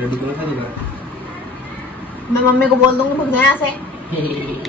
लड्डू कौन सा दिखा? मैं मम्मी को बोल दूंगी भग जाए यहाँ से।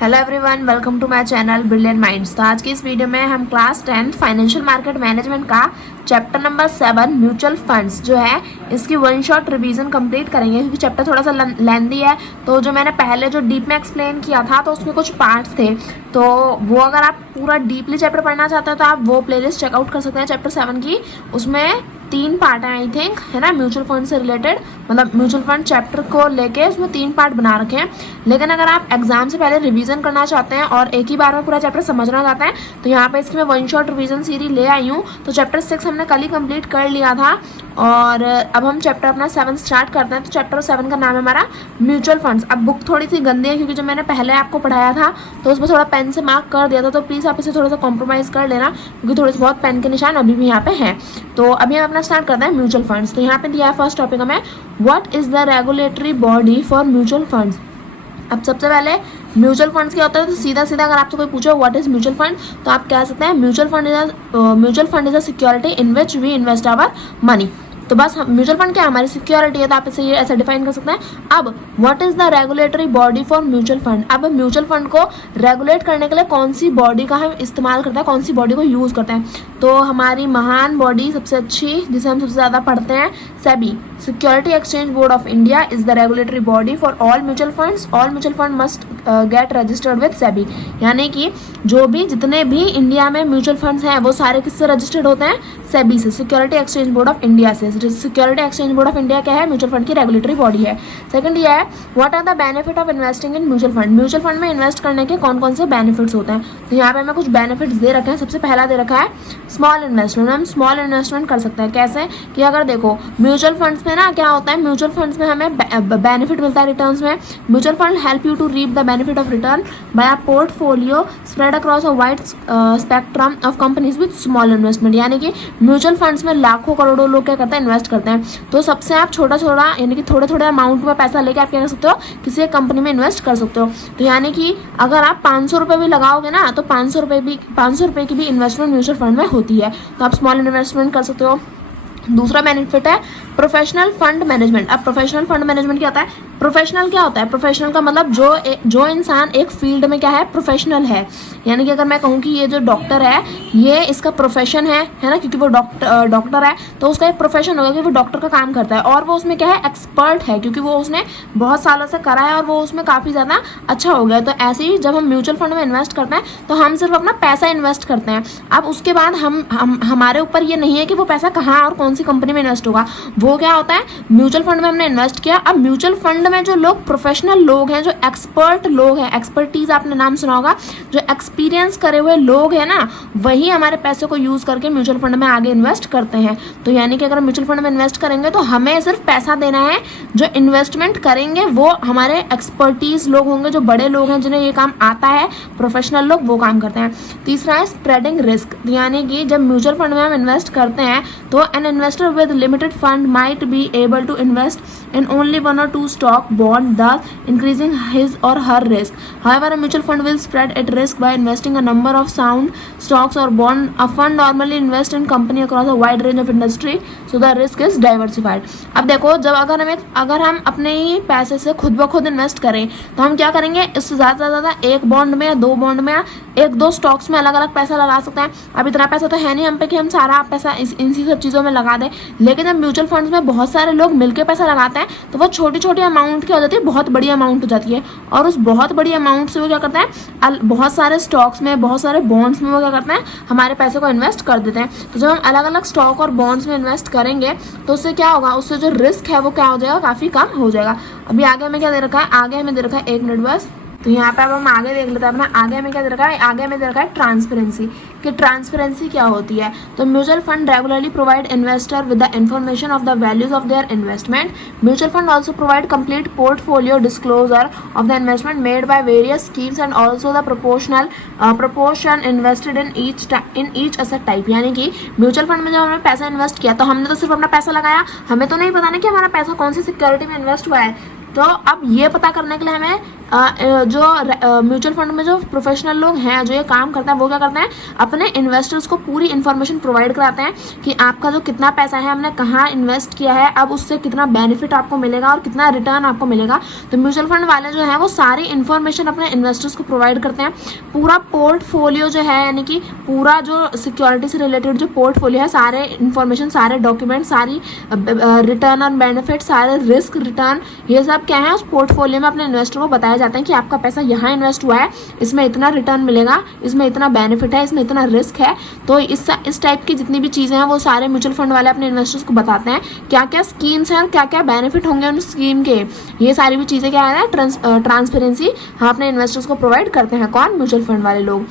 Hello everyone, welcome to my channel brilliant minds. तो आज की इस वीडियो में हम क्लास 10 फाइनेंशियल मार्केट मैनेजमेंट का चैप्टर नंबर 7 म्यूचुअल फंड्स जो है इसकी वन शॉट रिवीजन कंप्लीट करेंगे, क्योंकि चैप्टर थोड़ा सा लेंदी है। तो जो मैंने पहले जो डीप में एक्सप्लेन किया था तो उसमें कुछ पार्ट्स थे, तो वो अगर आप पूरा डीपली चैप्टर पढ़ना चाहते हैं तो आप वो प्लेलिस्ट चेकआउट कर सकते हैं चैप्टर 7 की। उसमें 3 पार्ट है आई थिंक, है ना, म्यूचुअल फंड से रिलेटेड, मतलब म्यूचुअल फंड चैप्टर को लेके उसमें 3 पार्ट बना रखे हैं। लेकिन अगर आप एग्जाम से पहले रिवीजन करना चाहते हैं और एक ही बार में पूरा चैप्टर समझना चाहते हैं तो यहाँ पे इसकी मैं वन शॉट रिवीजन सीरीज ले आई हूँ। तो चैप्टर 6 हमने कल ही कंप्लीट कर लिया था और अब हम चैप्टर अपना 7 स्टार्ट करते हैं। तो चैप्टर 7 का नाम है हमारा म्यूचुअल फंड्स। अब बुक थोड़ी सी गंदी है क्योंकि जो मैंने पहले आपको पढ़ाया था तो उसमें थोड़ा पेन से मार्क कर दिया था, तो प्लीज़ आप इसे थोड़ा सा कॉम्प्रोमाइज़ कर लेना क्योंकि थोड़े से बहुत पेन के निशान अभी भी यहाँ पे हैं। तो अभी हम अपना स्टार्ट करते हैं म्यूचुअल फंड्स। तो यहाँ पे दिया है फर्स्ट टॉपिक हमें, what is the regulatory body for mutual funds. अब सबसे पहले म्यूचुअल फंड्स क्या होता है, तो सीधा सीधा अगर आपसे कोई पूछो व्हाट इज म्यूचुअल फंड तो आप कह सकते हैं mutual fund is a security in which we invest our money. तो बस म्यूचुअल फंड क्या हमारी सिक्योरिटी है, तो आप इसे ये ऐसे डिफाइन कर सकते हैं। अब what is the regulatory body for mutual fund. अब म्यूचुअल फंड को रेगुलेट करने के लिए कौन सी बॉडी का हम इस्तेमाल करते हैं, कौन सी बॉडी को यूज़ करते हैं। तो हमारी महान बॉडी सबसे अच्छी जिसे हम सबसे ज़्यादा पढ़ते हैं, SEBI, security exchange board of India is the regulatory body for all mutual funds. All mutual fund must get registered with SEBI, यानी कि जो भी जितने भी इंडिया में म्यूचुअल फंड्स हैं वो सारे किससे रजिस्टर्ड होते हैं, सेबी से, security exchange board of India से। Security exchange board of India क्या है, म्यूचुअल फंड की रेगुलेटरी बॉडी है। सेकंड ये है, what are the benefit of investing in mutual fund. Mutual fund में इन्वेस्ट करने के कौन कौन से बेनिफिट्स होते हैं। तो यहाँ पे हमें कुछ बेनिफिट्स दे रखे हैं। सबसे पहला दे रखा है स्मॉल इन्वेस्टमेंट। हम स्मॉल इन्वेस्टमेंट कर सकते हैं कैसे, कि अगर देखो म्यूचुअल फंड्स में ना क्या होता है, म्यूचुअल फंड्स में हमें बेनिफिट मिलता है रिटर्न्स में। Mutual fund help you to reap the benefit of return by a portfolio spread across a wide spectrum of companies with small investment. यानी कि म्यूचुअल फंड्स में लाखों करोड़ों लोग क्या करते हैं, इन्वेस्ट करते हैं। तो सबसे आप छोटा छोटा यानी कि थोड़े थोड़े अमाउंट में पैसा लेके आप क्या कर सकते हो, किसी एक कंपनी में इन्वेस्ट कर सकते हो। तो यानी कि अगर आप 500 रुपये भी लगाओगे ना तो 500 रुपये की भी इन्वेस्टमेंट म्यूचुअल फंड में होती है। तो आप स्मॉल इन्वेस्टमेंट कर सकते हो। दूसरा बेनिफिट है प्रोफेशनल फंड मैनेजमेंट। अब प्रोफेशनल फंड मैनेजमेंट क्या होता है, प्रोफेशनल क्या होता है, प्रोफेशनल का मतलब जो इंसान एक फील्ड में क्या है, प्रोफेशनल है। यानी कि अगर मैं कहूँ कि ये जो डॉक्टर है ये इसका प्रोफेशन है ना, क्योंकि वो डॉक्टर है तो उसका एक प्रोफेशन होगा कि वो डॉक्टर का काम करता है और वो उसमें क्या है, एक्सपर्ट है, क्योंकि वो उसने बहुत सालों से करा है और वो उसमें काफ़ी ज़्यादा अच्छा हो गया। तो ऐसे ही जब हम म्यूचुअल फंड में इन्वेस्ट करते हैं तो हम सिर्फ अपना पैसा इन्वेस्ट करते हैं। अब उसके बाद हमारे ऊपर ये नहीं है कि वो पैसा कहाँ और कौन सी कंपनी में इन्वेस्ट होगा। वो क्या होता है, म्यूचुअल फंड में हमने इन्वेस्ट किया। अब म्यूचुअल फंड में जो लोग प्रोफेशनल लोग हैं, जो एक्सपर्ट लोग हैं, एक्सपर्टीज आपने नाम सुना होगा, जो एक्सपीरियंस करे हुए लोग हैं ना, वही हमारे पैसे को यूज करके म्यूचुअल फंड में आगे इन्वेस्ट करते हैं। तो यानी कि अगर म्यूचुअल फंड में इन्वेस्ट करेंगे तो हमें सिर्फ पैसा देना है, जो इन्वेस्टमेंट करेंगे वो हमारे एक्सपर्टीज लोग होंगे, जो बड़े लोग हैं जिन्हें ये काम आता है, प्रोफेशनल लोग वो काम करते हैं। तीसरा है स्प्रेडिंग रिस्क, यानी कि जब म्यूचुअल फंड में हम इन्वेस्ट करते हैं तो an investor with limited fund might be able to invest in only 1 or 2 stock bond, thus increasing his or her risk. However, a mutual fund will spread its risk by investing a number of sound stocks or bond. A fund normally invests in company across a wide range of industry, so the risk is diversified. अब देखो, जब अगर हम अपने ही पैसे से खुद ब खुद इन्वेस्ट करें तो हम क्या करेंगे, इससे ज़्यादा से ज़्यादा एक बॉन्ड में या 2 बॉन्ड में या 1-2 स्टॉक्स में अलग अलग पैसा लगा सकते हैं। अब इतना पैसा तो है नहीं हम पे कि हम सारा पैसा इसी सब चीज़ों में लगा दें। लेकिन जब म्यूचुअल फंड्स में बहुत सारे लोग मिलकर पैसा लगाते हैं तो वो छोटी छोटी अमाउंट की हो जाती है, बहुत बड़ी अमाउंट हो जाती है। और उस बहुत बड़ी अमाउंट से वो क्या करते हैं, बहुत सारे स्टॉक्स में, बहुत सारे बॉन्ड्स में वो क्या करते हैं, हमारे पैसे को इन्वेस्ट कर देते हैं। तो जब हम अलग अलग स्टॉक और बॉन्ड्स में इन्वेस्ट करेंगे तो उससे क्या होगा, उससे जो रिस्क है वो क्या हो जाएगा, काफ़ी कम हो जाएगा। अभी आगे हमें क्या दे रखा है, आगे हमें दे रखा है 1 मिनट बस। तो यहाँ पे अब हम आगे देख लेते हैं अपना, आगे हमें क्या दे रखा है, आगे हमें दे रखा है ट्रांसपेरेंसी, कि ट्रांसपेरेंसी क्या होती है। तो mutual fund regularly provide investor with the information of the values of their investment. Mutual fund also provide complete portfolio disclosure of the investment made by various schemes and also the proportion invested in each asset type. यानी कि mutual fund में जब हमने पैसा invest किया तो हमने तो सिर्फ अपना पैसा लगाया, हमें तो नहीं पता ना कि हमारा पैसा कौन सी सिक्योरिटी में इन्वेस्ट हुआ है। तो अब ये पता करने के लिए हमें जो म्यूचुअल फंड में जो प्रोफेशनल लोग हैं, जो ये काम करते हैं, वो क्या करते हैं, अपने इन्वेस्टर्स को पूरी इन्फॉर्मेशन प्रोवाइड कराते हैं कि आपका जो कितना पैसा है, हमने कहाँ इन्वेस्ट किया है, अब उससे कितना बेनिफिट आपको मिलेगा और कितना रिटर्न आपको मिलेगा। तो म्यूचुअल फंड वाले जो है वो सारी इन्फॉर्मेशन अपने इन्वेस्टर्स को प्रोवाइड करते हैं। पूरा पोर्टफोलियो जो है, यानी कि पूरा जो सिक्योरिटी से रिलेटेड जो पोर्टफोलियो है, सारे इन्फॉर्मेशन, सारे डॉक्यूमेंट, सारी रिटर्न ऑन बेनिफिट, सारे रिस्क रिटर्न, ये सब क्या है उस पोर्टफोलियो में अपने इन्वेस्टर को बताया जाता है कि आपका पैसा यहाँ इन्वेस्ट हुआ है, इसमें इतना रिटर्न मिलेगा, इसमें इतना बेनिफिट है, इसमें इतना रिस्क है। तो इस टाइप की जितनी भी चीज़ें हैं वो सारे म्यूचुअल फंड वाले अपने इन्वेस्टर्स को बताते हैं, क्या क्या स्कीम्स हैं और क्या क्या बेनिफिट होंगे उन स्कीम के। ये सारी भी चीज़ें क्या है, ट्रांसपेरेंसी हम अपने इन्वेस्टर्स को प्रोवाइड करते हैं। कौन? म्यूचुअल फंड वाले लोग।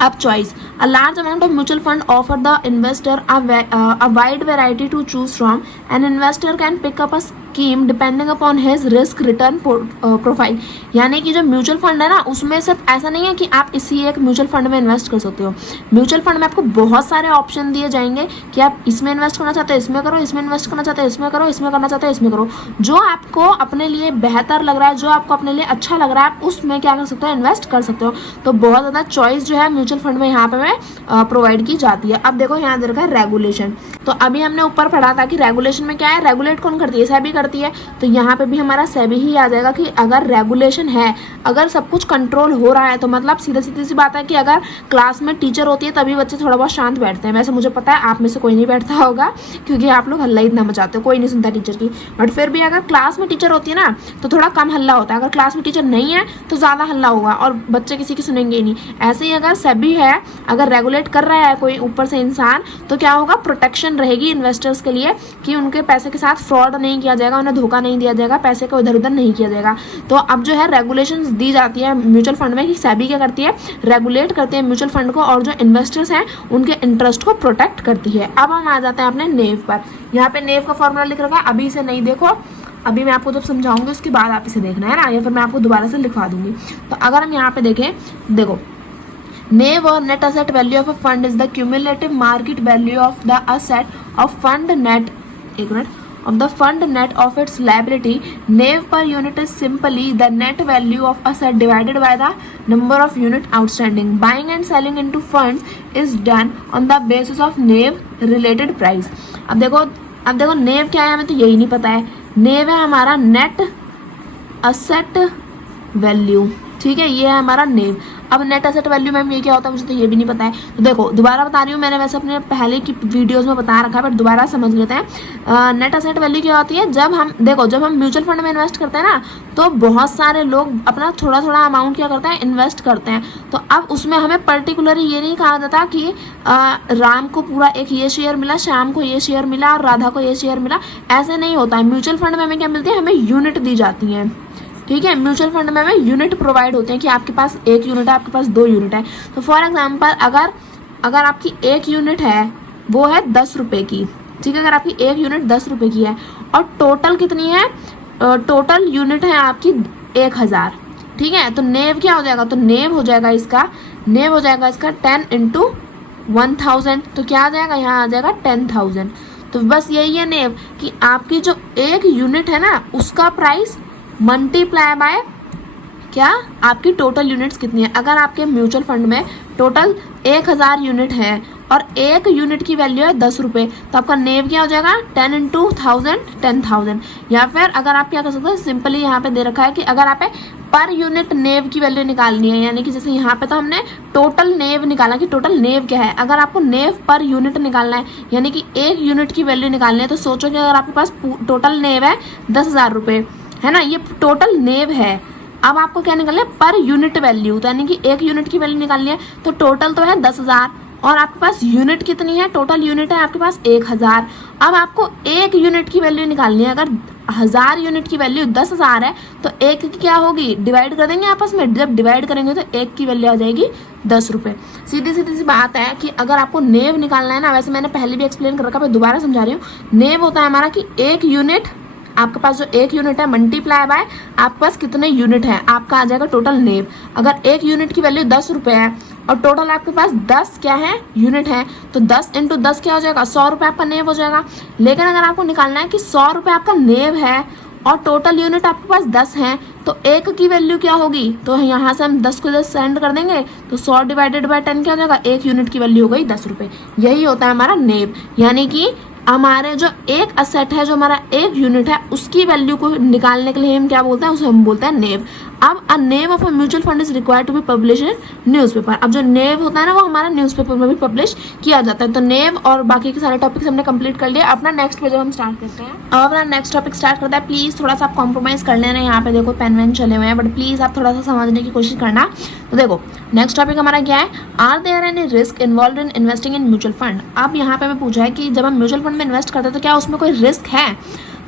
अब choice, a large amount of mutual fund offer the investor a wide variety to choose from. An investor can pick up a scheme depending upon his risk return profile. यानी कि जो mutual fund है ना, उसमें सिर्फ ऐसा नहीं है कि आप इसी एक म्यूचुअल फंड में इन्वेस्ट कर सकते हो। म्यूचुअल फंड में आपको बहुत सारे ऑप्शन दिए जाएंगे कि आप इसमें इन्वेस्ट करना चाहते हो इसमें करो, इसमें इन्वेस्ट करना चाहते हो इसमें करो, इसमें करना चाहते हो इसमें करो। जो आपको अपने लिए बेहतर लग रहा है, जो आपको अपने लिए अच्छा लग रहा है, आप उसमें क्या कर सकते हो, इन्वेस्ट कर सकते हो। तो बहुत ज़्यादा चॉइस जो है म्यूचुअल फंड में यहाँ पे प्रोवाइड की जाती है। अब देखो यहाँ दे रखा है रेगुलेशन। तो अभी हमने ऊपर पढ़ा था कि रेगुलेशन में क्या है, रेगुलेट कौन करती है, सेबी करती है। तो यहाँ पे भी हमारा सेबी ही आ जाएगा कि अगर रेगुलेशन है, अगर सब कुछ कंट्रोल हो रहा है, तो मतलब सीधी सी बात है कि अगर क्लास में टीचर होती है तभी बच्चे थोड़ा बहुत शांत बैठते हैं। वैसे मुझे पता है आप में से कोई नहीं बैठता होगा, क्योंकि आप लोग हल्ला इतना मचाते हो, कोई नहीं सुनता टीचर की। बट फिर भी अगर क्लास में टीचर होती है ना, तो थोड़ा कम हल्ला होता है। अगर क्लास में टीचर नहीं है तो ज़्यादा हल्ला होगा और बच्चे किसी की सुनेंगे ही नहीं। ऐसे ही अगर सेबी है, अगर रेगुलेट कर रहा है कोई ऊपर से इंसान, तो क्या होगा, प्रोटेक्शन रहेगी इन्वेस्टर्स के लिए कि उनके पैसे के साथ फ्रॉड नहीं किया जाएगा, उन्हें धोखा नहीं दिया जाएगा, पैसे को इधर उधर नहीं किया जाएगा। तो अब जो है रेगुलेशंस दी जाती है म्यूचुअल फंड में कि सेबी क्या करती है, रेगुलेट करती है म्यूचुअल फंड को और जो इन्वेस्टर्स हैं उनके इंटरेस्ट को प्रोटेक्ट करती है। अब हम आ जाते हैं अपने नेव पर। यहाँ पे नेव का फॉर्मूला लिख रखा है, अभी इसे नहीं देखो, अभी मैं आपको जब समझाऊंगी उसके बाद आप इसे देखना है ना, या फिर मैं आपको दोबारा से लिखवा दूंगी। तो अगर हम यहाँ पे देखें, देखो NAV or net asset value of a fund is the cumulative market value of the asset of fund net, एक minute, of the fund net of its liability. NAV per unit is simply the net value of asset divided by the number of unit outstanding. Buying and selling into funds is done on the basis of NAV related price. अब देखो NAV क्या है, हमें तो यही नहीं पता है। NAV है हमारा नेट असेट वैल्यू, ठीक है, ये है हमारा NAV। अब नेट एसेट वैल्यू मैम ये क्या होता है, मुझे तो ये भी नहीं पता है। तो देखो दोबारा बता रही हूँ, मैंने वैसे अपने पहले की वीडियोस में बता रखा है, बट दोबारा समझ लेते हैं। नेट एसेट वैल्यू क्या होती है, जब हम म्यूचुअल फंड में इन्वेस्ट करते हैं ना, तो बहुत सारे लोग अपना थोड़ा थोड़ा अमाउंट क्या करते हैं, इन्वेस्ट करते हैं। तो अब उसमें हमें पर्टिकुलरली ये नहीं कहा जाता कि राम को पूरा एक ये शेयर मिला, श्याम को ये शेयर मिला और राधा को ये शेयर मिला, ऐसे नहीं होता है। म्यूचुअल फंड में हमें क्या मिलती है, हमें यूनिट दी जाती हैं, ठीक है। म्यूचुअल फंड में हमें यूनिट प्रोवाइड होते हैं कि आपके पास 1 यूनिट है, आपके पास 2 यूनिट है। तो फॉर एग्जांपल अगर आपकी 1 यूनिट है वो है 10 रुपये की, ठीक है। अगर आपकी 1 यूनिट 10 रुपये की है और टोटल कितनी है, टोटल यूनिट है आपकी 1000, ठीक है। तो नेव क्या हो जाएगा, तो नेव हो जाएगा इसका 10 इंटू 1000, तो क्या आ जाएगा, यहाँ आ जाएगा 10,000। तो बस यही है नेव कि आपकी जो 1 यूनिट है ना, उसका प्राइस मल्टीप्लाई बाय क्या, आपकी टोटल यूनिट्स कितनी है। अगर आपके म्यूचुअल फंड में टोटल 1000 यूनिट है और 1 यूनिट की वैल्यू है 10 रुपये, तो आपका नेव क्या हो जाएगा, 10 इंटू 1000, 10,000। या फिर अगर आप क्या कर सकते हैं, सिंपली यहाँ पे दे रखा है कि अगर आप पर यूनिट नेव की वैल्यू निकालनी है, यानी कि जैसे यहाँ पे तो हमने टोटल नेव निकाला कि टोटल नेव क्या है। अगर आपको नेव पर यूनिट निकालना है, यानी कि 1 यूनिट की वैल्यू निकालनी है, तो सोचो कि अगर आपके पास टोटल नेव है 10,000 रुपये, है ना, ये टोटल नेव है। अब आपको क्या निकालना है, पर यूनिट वैल्यू, तो यानी कि 1 यूनिट की वैल्यू निकालनी है। तो टोटल तो है 10,000 और आपके पास यूनिट कितनी है, टोटल यूनिट है आपके पास 1000। अब आपको 1 यूनिट की वैल्यू निकालनी है। अगर 1000 यूनिट की वैल्यू 10,000 है तो 1 की क्या होगी, डिवाइड कर देंगे आपस में। जब डिवाइड करेंगे तो 1 की वैल्यू आ जाएगी 10 रुपये। सीधी सी बात है कि अगर आपको नेव निकालना है ना, वैसे मैंने पहले भी एक्सप्लेन कर रखा है, दोबारा समझा रही हूँ। नेव होता है हमारा कि 1 यूनिट, आपके पास जो 1 यूनिट है मल्टीप्लाई बाय आपके पास कितने यूनिट है, आपका आ जाएगा टोटल नेव। अगर 1 यूनिट की वैल्यू 10 रुपये है और टोटल आपके पास 10 क्या है, यूनिट है, तो 10 इंटू 10 क्या हो जाएगा, 100 रुपये आपका नेव हो जाएगा। लेकिन अगर आपको निकालना है कि 100 रुपये आपका नेव है और टोटल यूनिट आपके पास 10 हैं, तो एक की वैल्यू क्या होगी, तो यहाँ से हम 10 को 10 सेंड कर देंगे, तो 100 डिवाइडेड बाय 10 क्या हो जाएगा, एक यूनिट की वैल्यू हो गई 10 रुपये। यही होता है हमारा नेव, यानी कि हमारे जो एक असेट है, जो हमारा एक यूनिट है, उसकी वैल्यू को निकालने के लिए हम क्या बोलते हैं, उसे हम बोलते हैं नेव। अब a NAV of a mutual fund is required to be publish in newspaper. अब जो नेव होता है ना, वो हमारा न्यूज़पेपर में भी पब्लिश किया जाता है। तो नेव और बाकी के सारे टॉपिक्स हमने कंप्लीट कर लिया। अपना नेक्स्ट पेज हम स्टार्ट करते हैं। अब अपना नेक्स्ट टॉपिक स्टार्ट करता है। प्लीज़ थोड़ा सा आप कॉम्प्रोमाइज़ कर लेना, यहाँ पे देखो पेन वेन चले हुए हैं, बट प्लीज़ आप थोड़ा सा समझने की कोशिश करना। तो देखो नेक्स्ट टॉपिक हमारा क्या है, are there any risk involve in investing in mutual fund. अब यहाँ पे मैं पूछा है कि जब हम म्यूचुअल फंड में इन्वेस्ट करते हैं तो क्या उसमें कोई रिस्क है।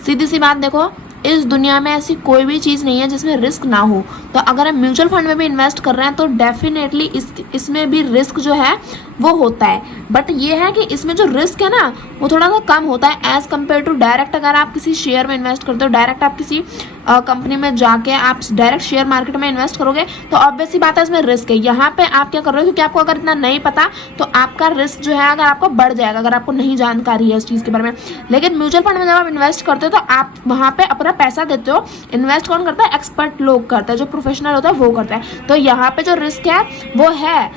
सीधी सी बात, देखो इस दुनिया में ऐसी कोई भी चीज़ नहीं है जिसमें रिस्क ना हो। तो अगर हम म्यूचुअल फंड में भी इन्वेस्ट कर रहे हैं तो डेफिनेटली इसमें भी रिस्क जो है वो होता है, बट ये है कि इसमें जो रिस्क है ना वो थोड़ा सा कम होता है एज़ कम्पेयर टू डायरेक्ट। अगर आप किसी शेयर में इन्वेस्ट करते हो, डायरेक्ट आप किसी कंपनी में जाके आप डायरेक्ट शेयर मार्केट में इन्वेस्ट करोगे तो ऑब्वियस सी बात है इसमें रिस्क है। यहाँ पे आप क्या कर रहे हो, क्योंकि आपको अगर इतना नहीं पता तो आपका रिस्क जो है अगर आपको बढ़ जाएगा, अगर आपको नहीं जानकारी है इस चीज़ के बारे में। लेकिन म्यूचुअल फंड में जब आप इन्वेस्ट करते हो तो आप वहाँ पे अपना पैसा देते हो। इन्वेस्ट कौन करता है, एक्सपर्ट लोग करते हैं, जो प्रोफेशनल होता है वो करता है। तो यहाँ पे जो रिस्क है वो है,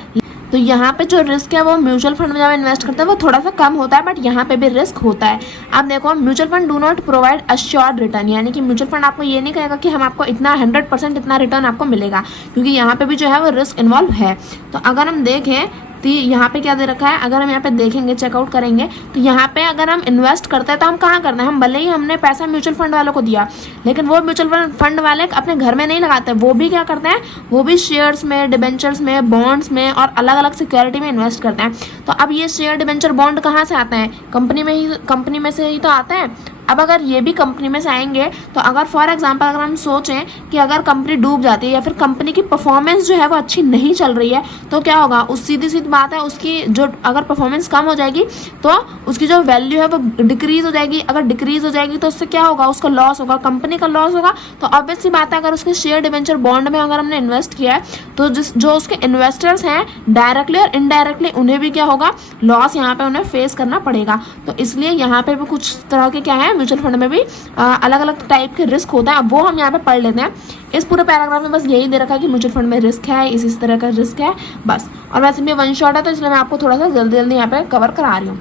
तो यहाँ पे जो रिस्क है वो म्यूचुअल फंड में जब इन्वेस्ट करते हैं वो थोड़ा सा कम होता है, बट यहाँ पे भी रिस्क होता है। अब देखो mutual fund do not provide assured return, यानी कि म्यूचुअल फंड आपको ये नहीं कहेगा कि हम आपको इतना 100% इतना रिटर्न आपको मिलेगा, क्योंकि यहाँ पे भी जो है वो रिस्क इन्वॉल्व है। तो अगर हम देखें तो यहाँ पे क्या दे रखा है, अगर हम यहाँ पे देखेंगे चेकआउट करेंगे तो यहाँ पे अगर हम इन्वेस्ट करते हैं तो हम कहाँ करना है, हम भले ही हमने पैसा म्यूचुअल फंड वालों को दिया, लेकिन वो म्यूचुअल फंड वाले अपने घर में नहीं लगाते, वो भी क्या करते हैं, वो भी शेयर्स में, डिबेंचर्स में, बॉन्ड्स में और अलग अलग सिक्योरिटी में इन्वेस्ट करते हैं। तो अब ये शेयर, डिबेंचर, बॉन्ड कहाँ से आते हैं, कंपनी में से ही तो आते हैं। अब अगर ये भी कंपनी में से आएंगे तो अगर फॉर एग्जांपल अगर हम सोचें कि अगर कंपनी डूब जाती है या फिर कंपनी की परफॉर्मेंस जो है वो अच्छी नहीं चल रही है तो क्या होगा, उस सीधी सीधी बात है उसकी जो अगर परफॉर्मेंस कम हो जाएगी तो उसकी जो वैल्यू है वो डिक्रीज हो जाएगी। अगर डिक्रीज हो जाएगी तो उससे क्या होगा, उसका लॉस होगा, कंपनी का लॉस होगा। तो ऑब्वियस सी बात है अगर उसके शेयर, डिबेंचर, बॉन्ड में अगर हमने इन्वेस्ट किया है तो जो उसके इन्वेस्टर्स हैं डायरेक्टली और इनडायरेक्टली उन्हें भी क्या होगा, लॉस यहाँ पे उन्हें फेस करना पड़ेगा। तो इसलिए यहाँ पे भी कुछ तरह के क्या है, म्यूचुअल फंड में भी अलग अलग टाइप के रिस्क होता है। अब वो हम यहाँ पे पढ़ लेते हैं। इस पूरे पैराग्राफ में बस यही दे रखा है कि म्यूचुअल फंड में रिस्क है, इस तरह का रिस्क है बस। और वैसे भी वन शॉट है तो इसलिए मैं आपको थोड़ा सा जल्दी जल्दी यहाँ पे कवर करा रही हूँ।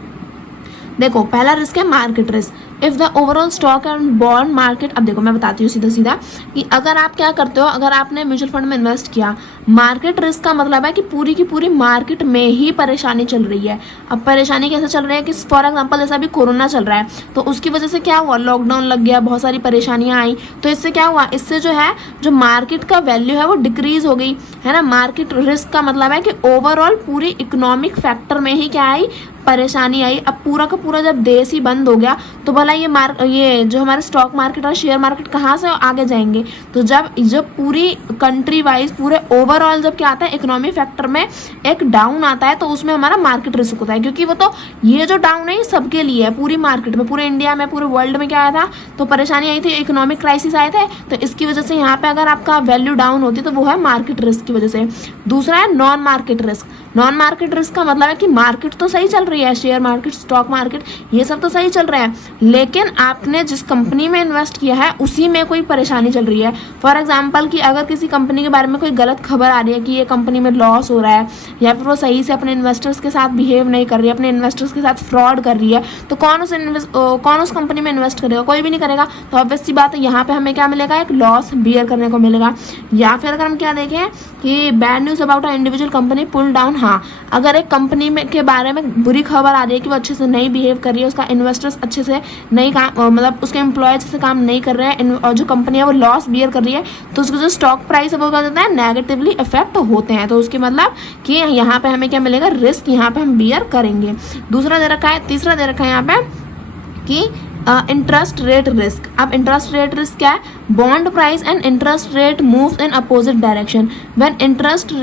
देखो पहला रिस्क है market risk. If the overall stock and bond market, अब देखो मैं बताती हूँ सीधा सीधा कि अगर आप क्या करते हो, अगर आपने म्यूचुअल फंड में इन्वेस्ट किया, मार्केट रिस्क का मतलब है कि पूरी की पूरी मार्केट में ही परेशानी चल रही है। अब परेशानी कैसे चल रही है कि फॉर एग्जांपल जैसे अभी कोरोना चल रहा है तो उसकी वजह से क्या हुआ, लॉकडाउन लग गया, बहुत सारी परेशानियाँ आई, तो इससे क्या हुआ, इससे जो है जो मार्केट का वैल्यू है वो डिक्रीज हो गई है ना। मार्केट रिस्क का मतलब है कि ओवरऑल पूरी इकोनॉमिक फैक्टर में ही क्या आई, परेशानी आई। अब पूरा का पूरा जब देश ही बंद हो गया तो भला ये जो हमारे स्टॉक मार्केट और शेयर मार्केट कहाँ से आगे जाएंगे। तो जब पूरी कंट्री वाइज पूरे ओवरऑल जब क्या आता है, इकोनॉमी फैक्टर में एक डाउन आता है तो उसमें हमारा मार्केट रिस्क होता है, क्योंकि वो तो ये जो डाउन है सबके लिए है, पूरी मार्केट में, पूरे इंडिया में, पूरे वर्ल्ड में क्या आया था, तो परेशानी आई थी, इकोनॉमिक क्राइसिस आए थे। तो इसकी वजह से यहाँ पे अगर आपका वैल्यू डाउन होती तो वो है मार्केट रिस्क की वजह से। दूसरा है non market risk. Non market risk का मतलब है कि मार्केट तो सही चल रही है, शेयर मार्केट, स्टॉक मार्केट, ये सब तो सही चल रहा है, लेकिन आपने जिस कंपनी में इन्वेस्ट किया है उसी में कोई परेशानी चल रही है। फॉर एग्जांपल कि अगर किसी कंपनी के बारे में कोई गलत खबर आ रही है कि ये कंपनी में लॉस हो रहा है या फिर वो सही से अपने इन्वेस्टर्स के साथ बिहेव नहीं कर रही है, अपने इन्वेस्टर्स के साथ फ्रॉड कर रही है, तो कौन उस कंपनी में इन्वेस्ट करेगा, कोई भी नहीं करेगा। तो ऑब्वियस सी बात है यहाँ पे हमें क्या मिलेगा, एक लॉस बियर करने को मिलेगा। या फिर अगर हम क्या देखें कि bad news about a individual company pull down, हाँ अगर एक कंपनी में के बारे में बुरी खबर आ रही है कि वो अच्छे से नहीं बिहेव कर रही है, उसका इन्वेस्टर्स अच्छे से नहीं काम, मतलब उसके एम्प्लॉय अच्छे से काम नहीं कर रहे हैं और जो कंपनी है वो लॉस बियर कर रही है, तो उसका जो स्टॉक प्राइस है वो क्या होता है, नेगेटिवली इफेक्ट होते हैं। तो उसके मतलब कि यहाँ पे हमें क्या मिलेगा, रिस्क यहाँ पे हम बियर करेंगे। दूसरा दे रखा है, तीसरा दे रखा है यहाँ पे कि इंटरेस्ट रेट रिस्क। अब इंटरेस्ट रेट रिस्क क्या है, bond price and interest rate moves in opposite direction. When interest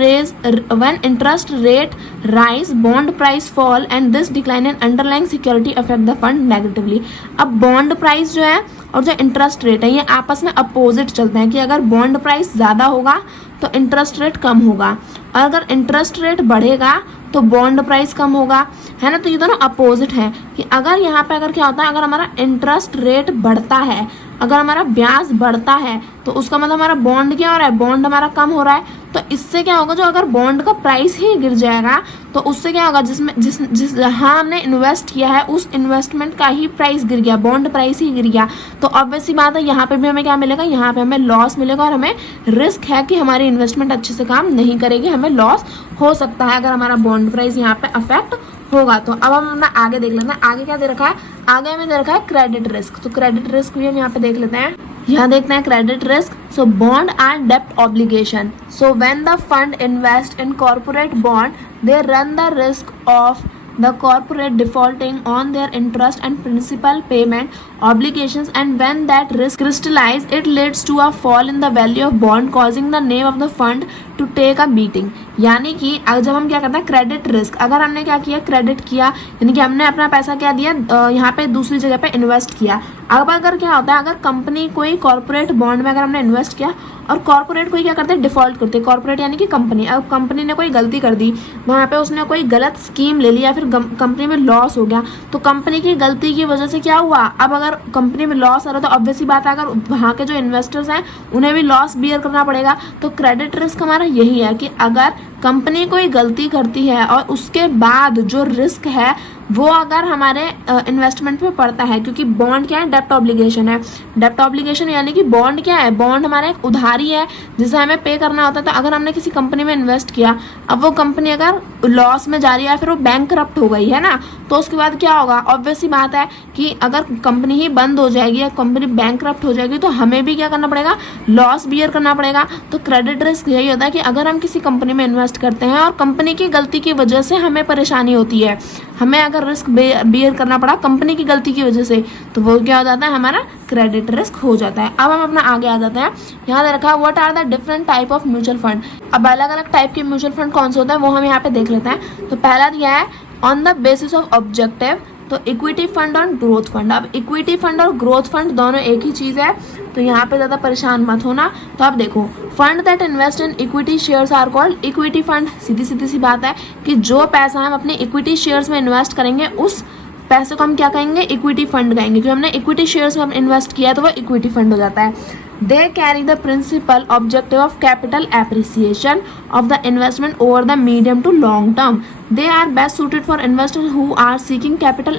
rate rise bond price fall and this decline in underlying security affect the fund negatively. अब bond price जो है और जो interest rate है ये आपस में अपोजिट चलते हैं कि अगर बॉन्ड प्राइस ज़्यादा होगा तो इंटरेस्ट रेट कम होगा, और अगर इंटरेस्ट रेट बढ़ेगा तो बॉन्ड प्राइस कम होगा, है ना। तो ये दोनों अपोजिट हैं कि अगर यहाँ पे अगर क्या होता है, अगर हमारा इंटरेस्ट रेट बढ़ता है, अगर हमारा ब्याज बढ़ता है तो उसका मतलब हमारा बॉन्ड क्या हो रहा है, बॉन्ड हमारा कम हो रहा है। तो इससे क्या होगा, जो अगर बॉन्ड का प्राइस ही गिर जाएगा तो उससे क्या होगा, जिस जहाँ हमने इन्वेस्ट किया है उस इन्वेस्टमेंट का ही प्राइस गिर गया, बॉन्ड प्राइस ही गिर गया। तो ऑब्वियस सी बात है यहाँ पे भी हमें क्या मिलेगा, यहाँ पे हमें लॉस मिलेगा और हमें रिस्क है कि हमारी इन्वेस्टमेंट अच्छे से काम नहीं करेगी, हमें लॉस हो सकता है अगर हमारा बॉन्ड प्राइस यहाँ पे अफेक्ट होगा। तो अब हम अपना आगे देख लेते हैं, आगे क्या दे रखा है, आगे हमें दे रखा है क्रेडिट रिस्क। तो क्रेडिट रिस्क भी हम यहाँ पे देख लेते हैं, यहाँ देखते हैं credit risk. So bond and डेप्ट obligation, so when the fund invest in corporate bond they run the risk of the corporate defaulting on their interest and principal payment obligations, and when that risk crystallize it leads to a fall in the value of bond causing the name of the fund to take a beating। यानी कि जब हम क्या करते हैं credit risk, अगर हमने क्या किया, क्रेडिट किया यानी कि हमने अपना पैसा क्या दिया, यहाँ पे दूसरी जगह पे इन्वेस्ट किया। अब अगर क्या होता है, अगर कंपनी कोई कॉर्पोरेट बॉन्ड में अगर हमने इन्वेस्ट किया और कॉर्पोरेट कोई क्या करते हैं, डिफॉल्ट करते हैं, कॉर्पोरेट यानी कि कंपनी, अब कंपनी ने कोई गलती कर दी, वहाँ पे उसने कोई गलत स्कीम ले ली या फिर कंपनी में लॉस हो गया, तो कंपनी की गलती की वजह से क्या हुआ, अब अगर कंपनी में लॉस आ रहा है तो ऑब्वियस सी बात है अगर वहाँ के जो इन्वेस्टर्स हैं उन्हें भी लॉस बियर करना पड़ेगा। तो क्रेडिट रिस्क हमारा यही है कि अगर कंपनी कोई गलती करती है और उसके बाद जो रिस्क है वो अगर हमारे इन्वेस्टमेंट पे पड़ता है, क्योंकि बॉन्ड क्या है, डेप्ट ऑब्लिगेशन है। डेप्ट ऑब्लिगेशन यानी कि बॉन्ड क्या है, बॉन्ड हमारा एक उधारी है जिसे हमें पे करना होता है। तो अगर हमने किसी कंपनी में इन्वेस्ट किया, अब वो कंपनी अगर लॉस में जा रही है या फिर वो बैंकरप्ट हो गई है ना, तो उसके बाद क्या होगा, ऑब्वियस सी बात है कि अगर कंपनी ही बंद हो जाएगी या कंपनी बैंकरप्ट हो जाएगी तो हमें भी क्या करना पड़ेगा, लॉस बियर करना पड़ेगा। तो क्रेडिट रिस्क यही होता है कि अगर हम किसी कंपनी में इन्वेस्ट करते हैं और कंपनी की गलती की वजह से हमें परेशानी होती है, हमें अगर रिस्क बियर करना पड़ा कंपनी की गलती की वजह से, तो वो क्या हो जाता है, हमारा क्रेडिट रिस्क हो जाता है। अब हम अपना आगे आ जाते हैं, यहाँ दे रखा है what are the different type of mutual fund. अब अलग अलग टाइप के म्यूचुअल फंड कौन से होते हैं वो हम यहाँ पे देख लेते हैं। तो पहला दिया है on the basis of objective, तो इक्विटी फंड और ग्रोथ फंड। अब इक्विटी फंड और ग्रोथ फंड दोनों एक ही चीज़ है, तो यहाँ पे ज़्यादा परेशान मत होना। तो आप देखो, fund that invest in equity shares are called equity fund. सीधी सीधी सी बात है कि जो पैसा हम अपने इक्विटी शेयर्स में इन्वेस्ट करेंगे उस पैसे को हम क्या कहेंगे, इक्विटी फंड कहेंगे, क्योंकि हमने इक्विटी शेयर्स में इन्वेस्ट किया है तो वो इक्विटी फंड हो जाता है। They carry the principal objective of capital appreciation of the investment over the medium to long term. They are best suited for investors who are seeking capital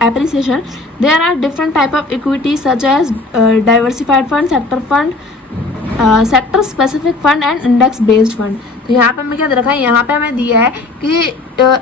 appreciation. There are different type of equities such as diversified fund, sector fund, sector specific fund and index based fund. तो यहाँ पे हमें क्या दे रखा है, यहाँ पे हमें दिया है कि